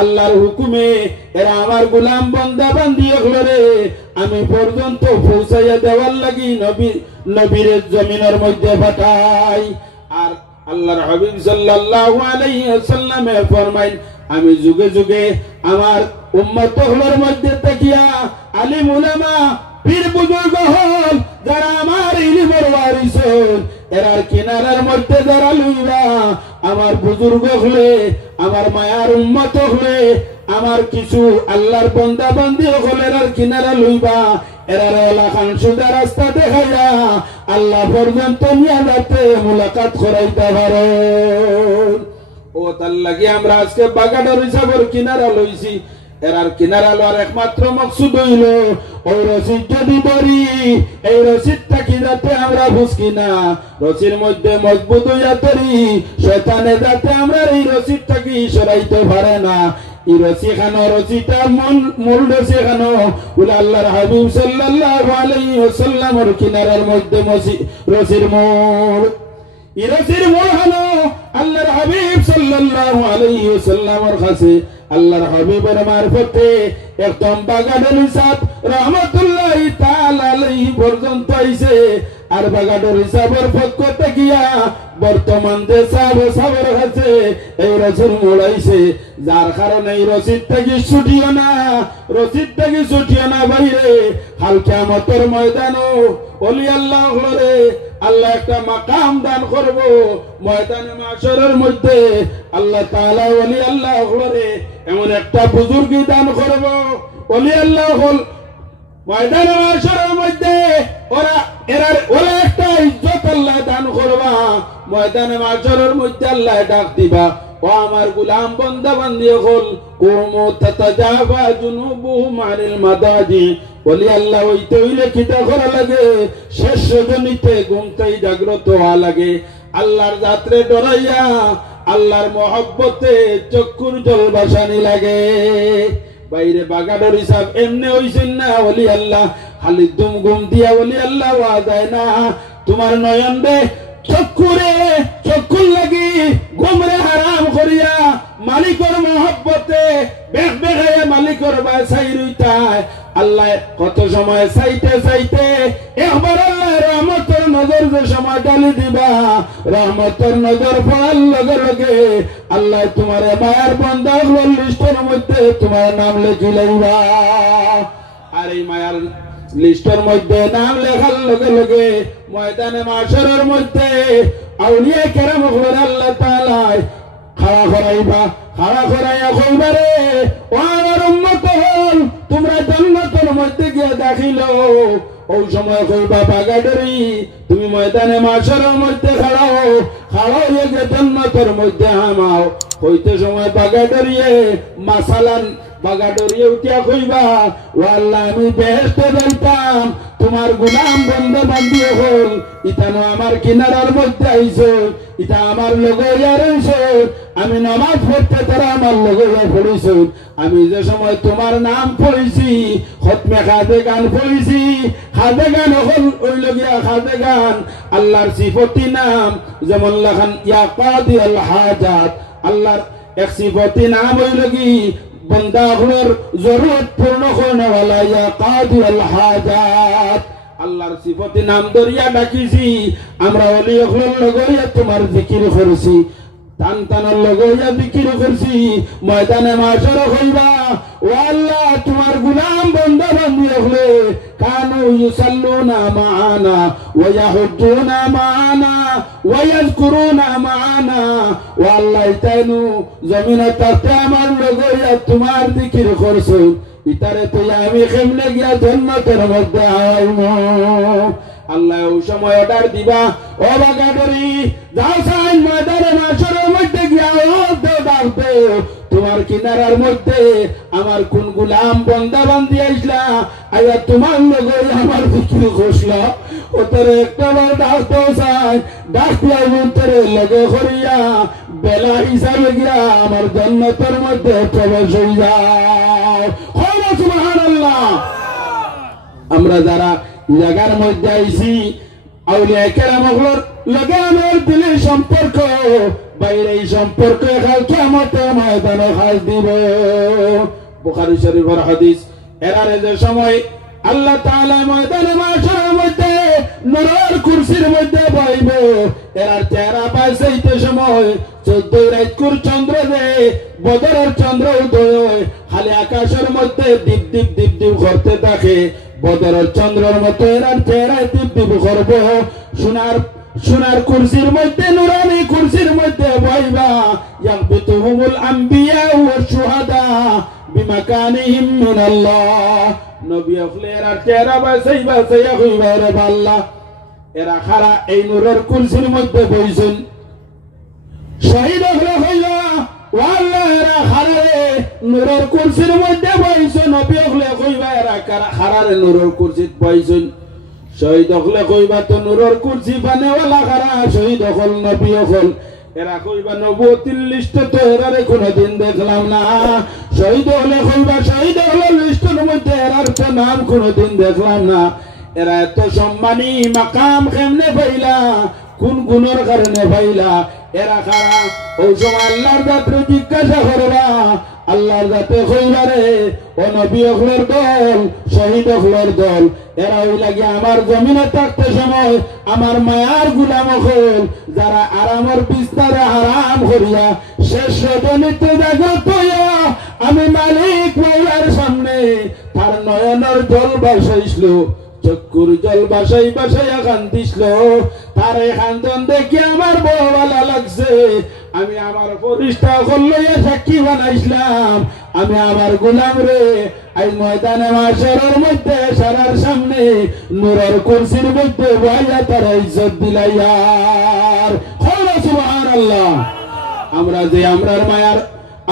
আল্লাহর হুকুমে এরা আমার গোলাম বান্দা বান্দি হলরে আমি পর্যন্ত পৌঁছাইয়া দেওয়ার লাগি নবীর জমিনের মধ্যে পাঠাই। আর আল্লাহর হাবিব সাল্লাল্লাহু আলাইহি ওয়াসাল্লামে ফরমাইন আমি যুগে যুগে আমার উম্মত হলর মধ্যে তাকিয়া আলিম উলামা পীর বুজুর্গ হল যারা আমার ইলমের ওয়ারিস এরার কিনারার মধ্যে যারা লইবা আমার বুজুর্গ হলে আমার মায়ার উম্মত হলে আমার কিছু আল্লাহর বান্দা বান্দি হল এরার কিনারা লইবা এরার এলাকান সুদা রাস্তা দেখাইয়া আল্লাহ পর্যন্ত নিয়ে যাতে মুলাকাত করাইতে পারো। ও তার লাগি আমরা আজকে বাগাডর হিসাবের কিনারা লইছি। এরার কিনারা লওয়ার একমাত্র মকসুদ হইল ওই রশিদ যদি ধরি এই রশিদটা কি যাতে আমরা বুঝকি না রশির মধ্যে মজবুত হইয়া তরি শয়তানে যাতে আমরা এই রশিদটাকে সরাইতে পারে না। এই রশি খানো রশিটা মূল রশি খানো বলে আল্লাহর হাবিব সাল্লাল্লাহু আলাইহি ওয়াসাল্লামের কিনারার মধ্যে রশির মূল রশির মূল হলো আল্লাহর হাবিব সাল্লাল্লাহু আলাইহি ওয়াসাল্লামের কাছে আল্লাহর হাবিবের মারফতে একদম বাগাডর হিসাব রহমতুল্লাহি তাআলা আলাইহি পর্যন্ত আইছে। আর বাগাডর হিসাবের পক্ষ থেকে বর্তমান যে সাহাবের কাছে এই রশিদ মূলাইছে যার কারণে এই রশিদ থেকে ছুটিও না বাইরে কাল কিয়ামতের ময়দানও ওলি আল্লাহ হলরে আল্লাহ একটা মাকাম দান করব ময়দানে মাশরের মধ্যে আল্লাহ তাআলা ওলি আল্লাহ হলরে এমন একটা বুজুর্গি দান করব ওলি আল্লাহ হল ময়দানে মাশরের মধ্যে ওরা একটা ইজ্জত আল্লাহ দান করবা ময়দানে মাশরের মধ্যে আল্লাহ ডাক দিবা ও আমার গোলাম বান্দা বান্দি হল কুমু তাতাজাফা জুনুবুহুম আনিল মাদাজি বলি আল্লাহ হইতে হইলে কিতা করা লাগে শেষ রজনীতে ঘুমতেই জাগ্রত হওয়া লাগে আল্লাহর যাত্রে ডরাইয়া আল্লাহর মহব্বতে চক্ষুর জল বাসানি লাগে। বাইরে বাগাডর হিসাব এমনি হইছেন না ওলি আল্লাহ খালি দুম ঘুম দিয়া ওলি আল্লাহ ওয়া যায় না তোমার নয়ন দে চক্ষুর লাগি ঘুমরে হারাম করিয়া মালিকর মহব্বতে বেগ বেগাইয়া মালিকর বাসাই রইতায় আল্লাহ কত সময় চাইতে একবার আল্লাহ রহমতের নজর যে সময় ডালি দিবা রহমতের নজর পড়ার লগে লগে আল্লাহ তোমার মায়ার বান্দা লিস্টের মধ্যে তোমার নাম লিখি লইবা। আর এই মায়ার লিস্টের মধ্যে নাম লেখার লগে লগে ময়দানে মাশরের মধ্যে আউলিয়া কেরাম হল আল্লাহ তাআলা খাড়া করাইয়া কইবা রে ও আমার উম্মত হল তোমরা জান্নাতের মধ্যে গিয়ে দাখিল ওই সময় কইবা বাগাডরি তুমি ময়দানে মাশরের মধ্যে খাড়াও হয়ে গিয়ে জান্নাতের মধ্যে হামাও হইতে সময় বাগাডরিয়ে মাসালান বাগাডরিয়ে উঠিয়া কইবা ও আল্লাহ আমি বেহেশতে যাইতাম তোমার গোলাম বান্দা বান্দি হল ইতানো আমার কিনারার মধ্যে আইছো ইতা আমার লগাইয়া রইছো আমি নামাজ পড়তে তারা আমার লগাইয়া পড়িছো আমি যে সময় তোমার নাম পড়িছি খতমে খাদে গান পড়িছি খাদে গান হল ওই লগিয়া খাদে গান আল্লাহর সিফতি নাম যেমন লাখান ইয়া কাদি আল হাজাত আল্লাহর এক সিফতি নাম ওই লগি বন্দা হলর জরুরত পূর্ণ করনে ওয়ালা ইয়া কাদি আল হাজাত আল্লাহর সিফতি নাম দরিয়া ডাকিছি আমরা ওলি হলর লগইয়া তোমার জিকির করছি টান টানার লগইয়া জিকির করছি ময়দানে মাশর হইবা ও আল্লাহ তোমার গোলাম বান্দা বান্দি হলে কানু ইউসাল্লুনা মাআনা ওয়া ইয়াহুজ্জুনা মাআনা ওয়া ইয়াযকুরুনা মাআনা ও আল্লাহ তাইনু জমিনে তাতে আমার লগইয়া তোমার জিকির করছো ইতারে তো আমি কেমনে গিয়া জান্নাতের মধ্যে আইমু আল্লাহ ওই সময় অর্ডার দিবা ও বাগাডরি যাও সাইন ময়দানে মাশরের মধ্যে গিয়া ও ডাকতে তোমার কিনারার মধ্যে আমার কোন গোলাম বান্দা বান্দি আইসলা আয়া তোমার লগে আমার জিকির করছলা ও তোরে একবার ডাকতে চাই ডাকিয়া তোরে লগে করিয়া বেলা হিসাবে গিয়া আমার জান্নাতের মধ্যে প্রবেশ হয়ে যাও। সুবহানাল্লাহ। আমরা যারা জায়গার মধ্যে আইছি আউলিয়া কেরামগুলোর লগে আমার দিলে সম্পর্ক বাইরে এই সম্পর্ক কাল কিয়ামতে ময়দানে খাস দিব। বুখারী শরীফের হাদিস। এরারে যে সময় আল্লাহ তাআলা ময়দানে মাশারের মধ্যে নূরের কুরসির মধ্যে বইব, এরার চেহারা পাইতে সময় 14 রাতকুর চন্দ্র যে বদরের চন্দ্র উদয় হয়, খালি আকাশের মধ্যে দীপ দীপ দীপ দীপ করতে থাকে। বদরের চন্দ্রের মতো এরার চেহারায় দীপ দীপ করব। সোনার কুরসির মধ্যে নুরানি কুরসির মধ্যে বইবা। ইয়াকবিতুহুমুল আম্বিয়া ওয়াশ শুহাদা বিমাকানিহিম মিনাল্লাহ। নবী আখলের আর চেহারা বাসাইবা সাইয়া হইবা রে আল্লাহ। এরা খারা এই নূরের কুরসির মধ্যে বইছেন। শহীদ হলে হইলা ও আল্লাহ এরা খারারে নূরের কুরসির মধ্যে বইছেন। নবী আখলে কইবা এরা খারারে নূরের কুরসিত বইছেন। শহীদ হলে কইবা তো নূরের কুরসি বানেওয়ালা খারা শহীদ হল নবী হল। এরা কইবা নবুয়তির লিস্টে তো এরারে কোনদিন দেখলাম না। শহীদ হলে কইবা শহীদ হল লিস্টের মধ্যে এরার তো নাম কোনদিন দেখলাম না। এরা এত সম্মানী মাকাম কেমনে পাইলা, কোন গুণের কারণে পাইলা? এরা খারা ও সময় আল্লাহর জাতরে জিজ্ঞাসা করবা। আল্লাহর জাতে কইবারে ও নবী হলের দল শহীদ হলের দল। এরা ওই লাগে আমার জমিনে থাকতে সময় আমার মায়ার গুলাম হল, যারা আরামের বিস্তারে হারাম করিয়া শেষ রজনীতে জাগত হইয়া আমি মালিক মাওলার সামনে তার নয়নের জল বাসাইছিল, চক্ষুর জল বাসাই বাসাইয়া কান্দিছিল। তার এই কান্দন দেখে আমার বড় ভালো লাগছে। আমি আমার প্রতিষ্ঠা করলইয়া সাক্ষী বানাইছিলাম আমি আমার গোলাম রে আজ ময়দানে মাশারের মধ্যে সারার সামনে নূরের কুরসির মধ্যে বইয়া তার ইজ্জত দিলাইয়ার। সুবহানাল্লাহ। আমরা যে আমরার মায়ার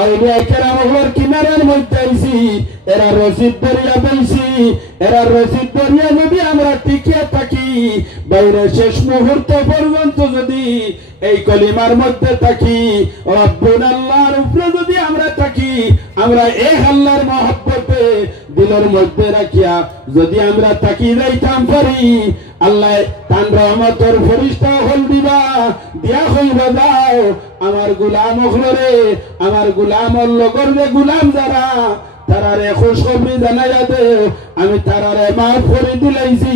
আউলিয়া কেরামগুলোর কিনারের মধ্যে আইছি, এরা রশিদ দরিয়া বইছি। এরা রশিদ দরিয়া যদি আমরা টিকিয়ে থাকি, বাইরে শেষ মুহূর্ত পর্যন্ত যদি এই কলিমার মধ্যে থাকি, রব্বুল আল্লাহর উপরে যদি আমরা থাকি, আমরা এক আল্লাহর মহব্বতে দিলের মধ্যে রাখিয়া যদি আমরা থাকি যাইতাম পারি, আল্লাহ তান রহমতের ফেরেশতা হল দিবা দিয়া কইবা দাও আমার গোলাম হলরে, আমার গোলামর লগর যে গোলাম যারা তারারে খুশখবরি জানাইয়া দে, আমি তারারে মাফ করে দিলাইছি,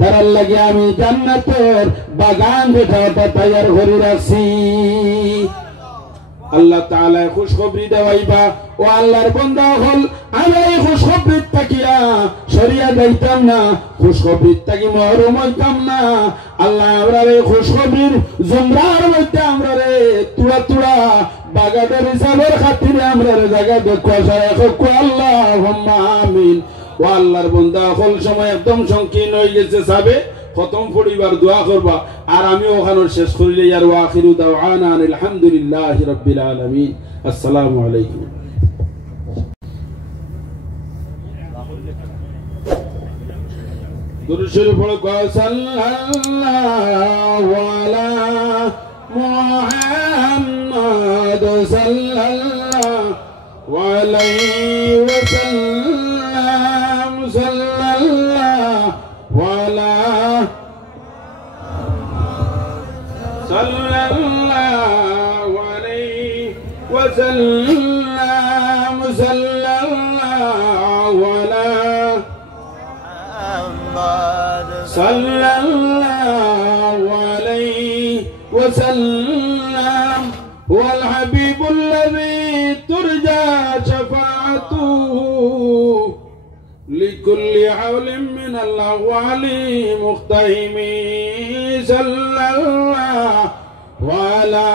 তারার লাগে আমি জান্নাতের বাগান যেটা তৈয়ার করে রাখছি। আল্লাহ তাআলা খুশখবরি দেওয়াইবা ও আল্লাহর বান্দা হল। আমি এই খুশখবরির তাকিয়া সরিয়া যাইতাম না, খুশখবরির তাকি মহরুম হইতাম না। আল্লাহ আমরা এই খুশখবরির জুমরার মধ্যে আমরা রে তুড়া তুড়া বাগানের হিসাবের খাতিরে আমরা রে জায়গা দেখো আল্লাহুম্মা আমিন। ও আল্লাহর বান্দা হল সময় একদম সংকীর্ণ হয়ে গেছে, সাবে খতম পড়িবার দোয়া করবা। আর আমি ওখানে শেষ করিলে আর ওয়াখিরু দাওয়ানা আলহামদুলিল্লাহি রাব্বিল আলামিন। আসসালামু আলাইকুম। দুরূদ শরীফ পড়ো। সাল্লাল্লাহু আলা মুহাম্মাদ সাল্লাল্লাহু আলাইহি ওয়াসাল্লাম। সাল্লাল্লাহু আলা সাল্লাল্লাহু আলাইহি ওয়াসাল্লাম। সাল্লাল্লাহু আলা সাল্লাল্লাহু আলাইহি ওয়াসাল্লাম। ওয়াল হাবিবুল্লাযী তুরজা শাফাআতুহু লিকুল্লি হাওলিন মিনাল আওয়ালি মুখতাহিমি। সাল্লাল্লাহু আলা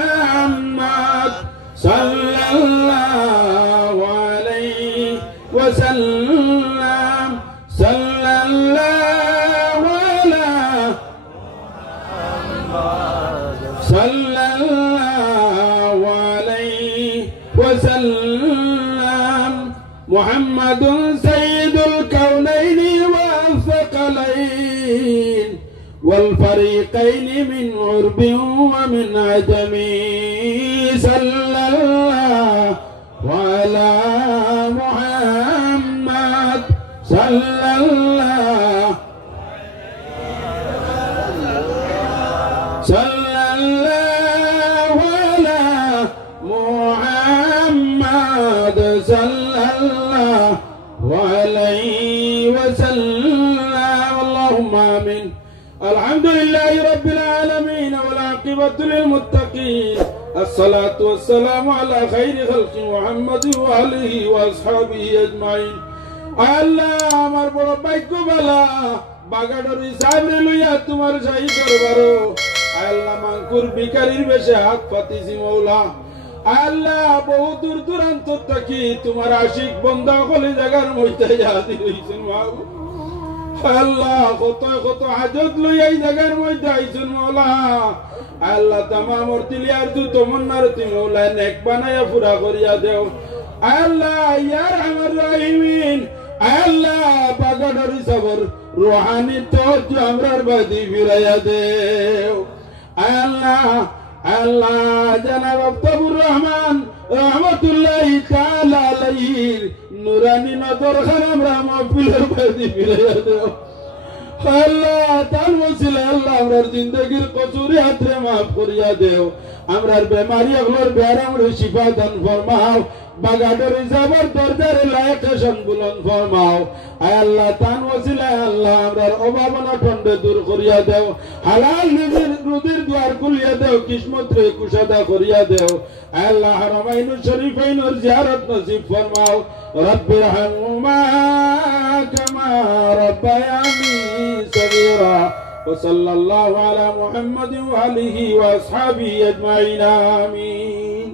মুহাম্মাদ সাল্লাল্লাহু আলাইহি ওয়াসাল্লাম। সাল্লাল্লাহু আলা সাল্লাল্লাহু আলাইহি ওয়াসাল্লাম। মুহাম্মাদুন সাইয়্যিদুল কাউনাইনি ওয়াল সাকালাইন ওয়াল ফারিকাইনি মিন উরবিন ওয়া মিন আজমি। সাল্লাল্লাহু আলা মুহাম্মাদ সাল্লাল্লাহু للمتقين الصلاة والسلام على خير خلق محمد وآله وأصحابه أجمعين আল্লাহ আমার বড় ভাগ্য বালা বাগাডরি সাবরে লইয়া তোমার শাহী দরবারো আল্লাহ মানকুর ভিখারির বেশে হাত পাতিছি মওলা আল্লাহ বহু দূর দূরান্ত থেকে তোমার আশিক বান্দা কলি জায়গার মধ্যে হাজির হইছেন মাগো আল্লাহ কত কত হাজত লইয়া এই জায়গার মধ্যে আইছেন মওলা আল্লাহ তামাম অর্তিলিয়ার দু তমন্নার তুমি মওলা নেক বানায়া পুরা করিয়া দেও আল্লাহ ইয়া রহমান রহিমিন আল্লাহ বাগাডরি সবর রুহানি তওজ্জু আমরার বাদি ফিরাইয়া দেও আল্লাহ আল্লাহ জনাব আব্দুর রহমান রহমাতুল্লাহি তাআলা আলাইহি নুরানি নজর খান আমরা মাহফিলের বাদি ফিরাইয়া দেও আল্লাহ তার ওসিলা আল্লাহ আমরার জিন্দেগীর কসুরি হাতরে মাফ করিয়া দেও আমরার বেমারি আগলোর বেয়ারামরে শিফা দান ফরমাও বাগাডরি জাবর দরজারে লায়কেশন বুলন ফরমাও আয় আল্লাহ তান ওসিলা আল্লাহ আমরার অভাবনা ঠন্ডে দূর করিয়া দেও হালাল নিজের রুজির দ্বার খুলিয়া দেও কিসমত রে কুশাদা করিয়া দেও আয় আল্লাহ হারামাইনুর শরীফাইনুর জিয়ারত নসিব ফরমাও রব্বির হামহুমা কামা রব্বায়ানি সগীরা وصلى الله على محمد وآله وأصحابه أجمعين آمين.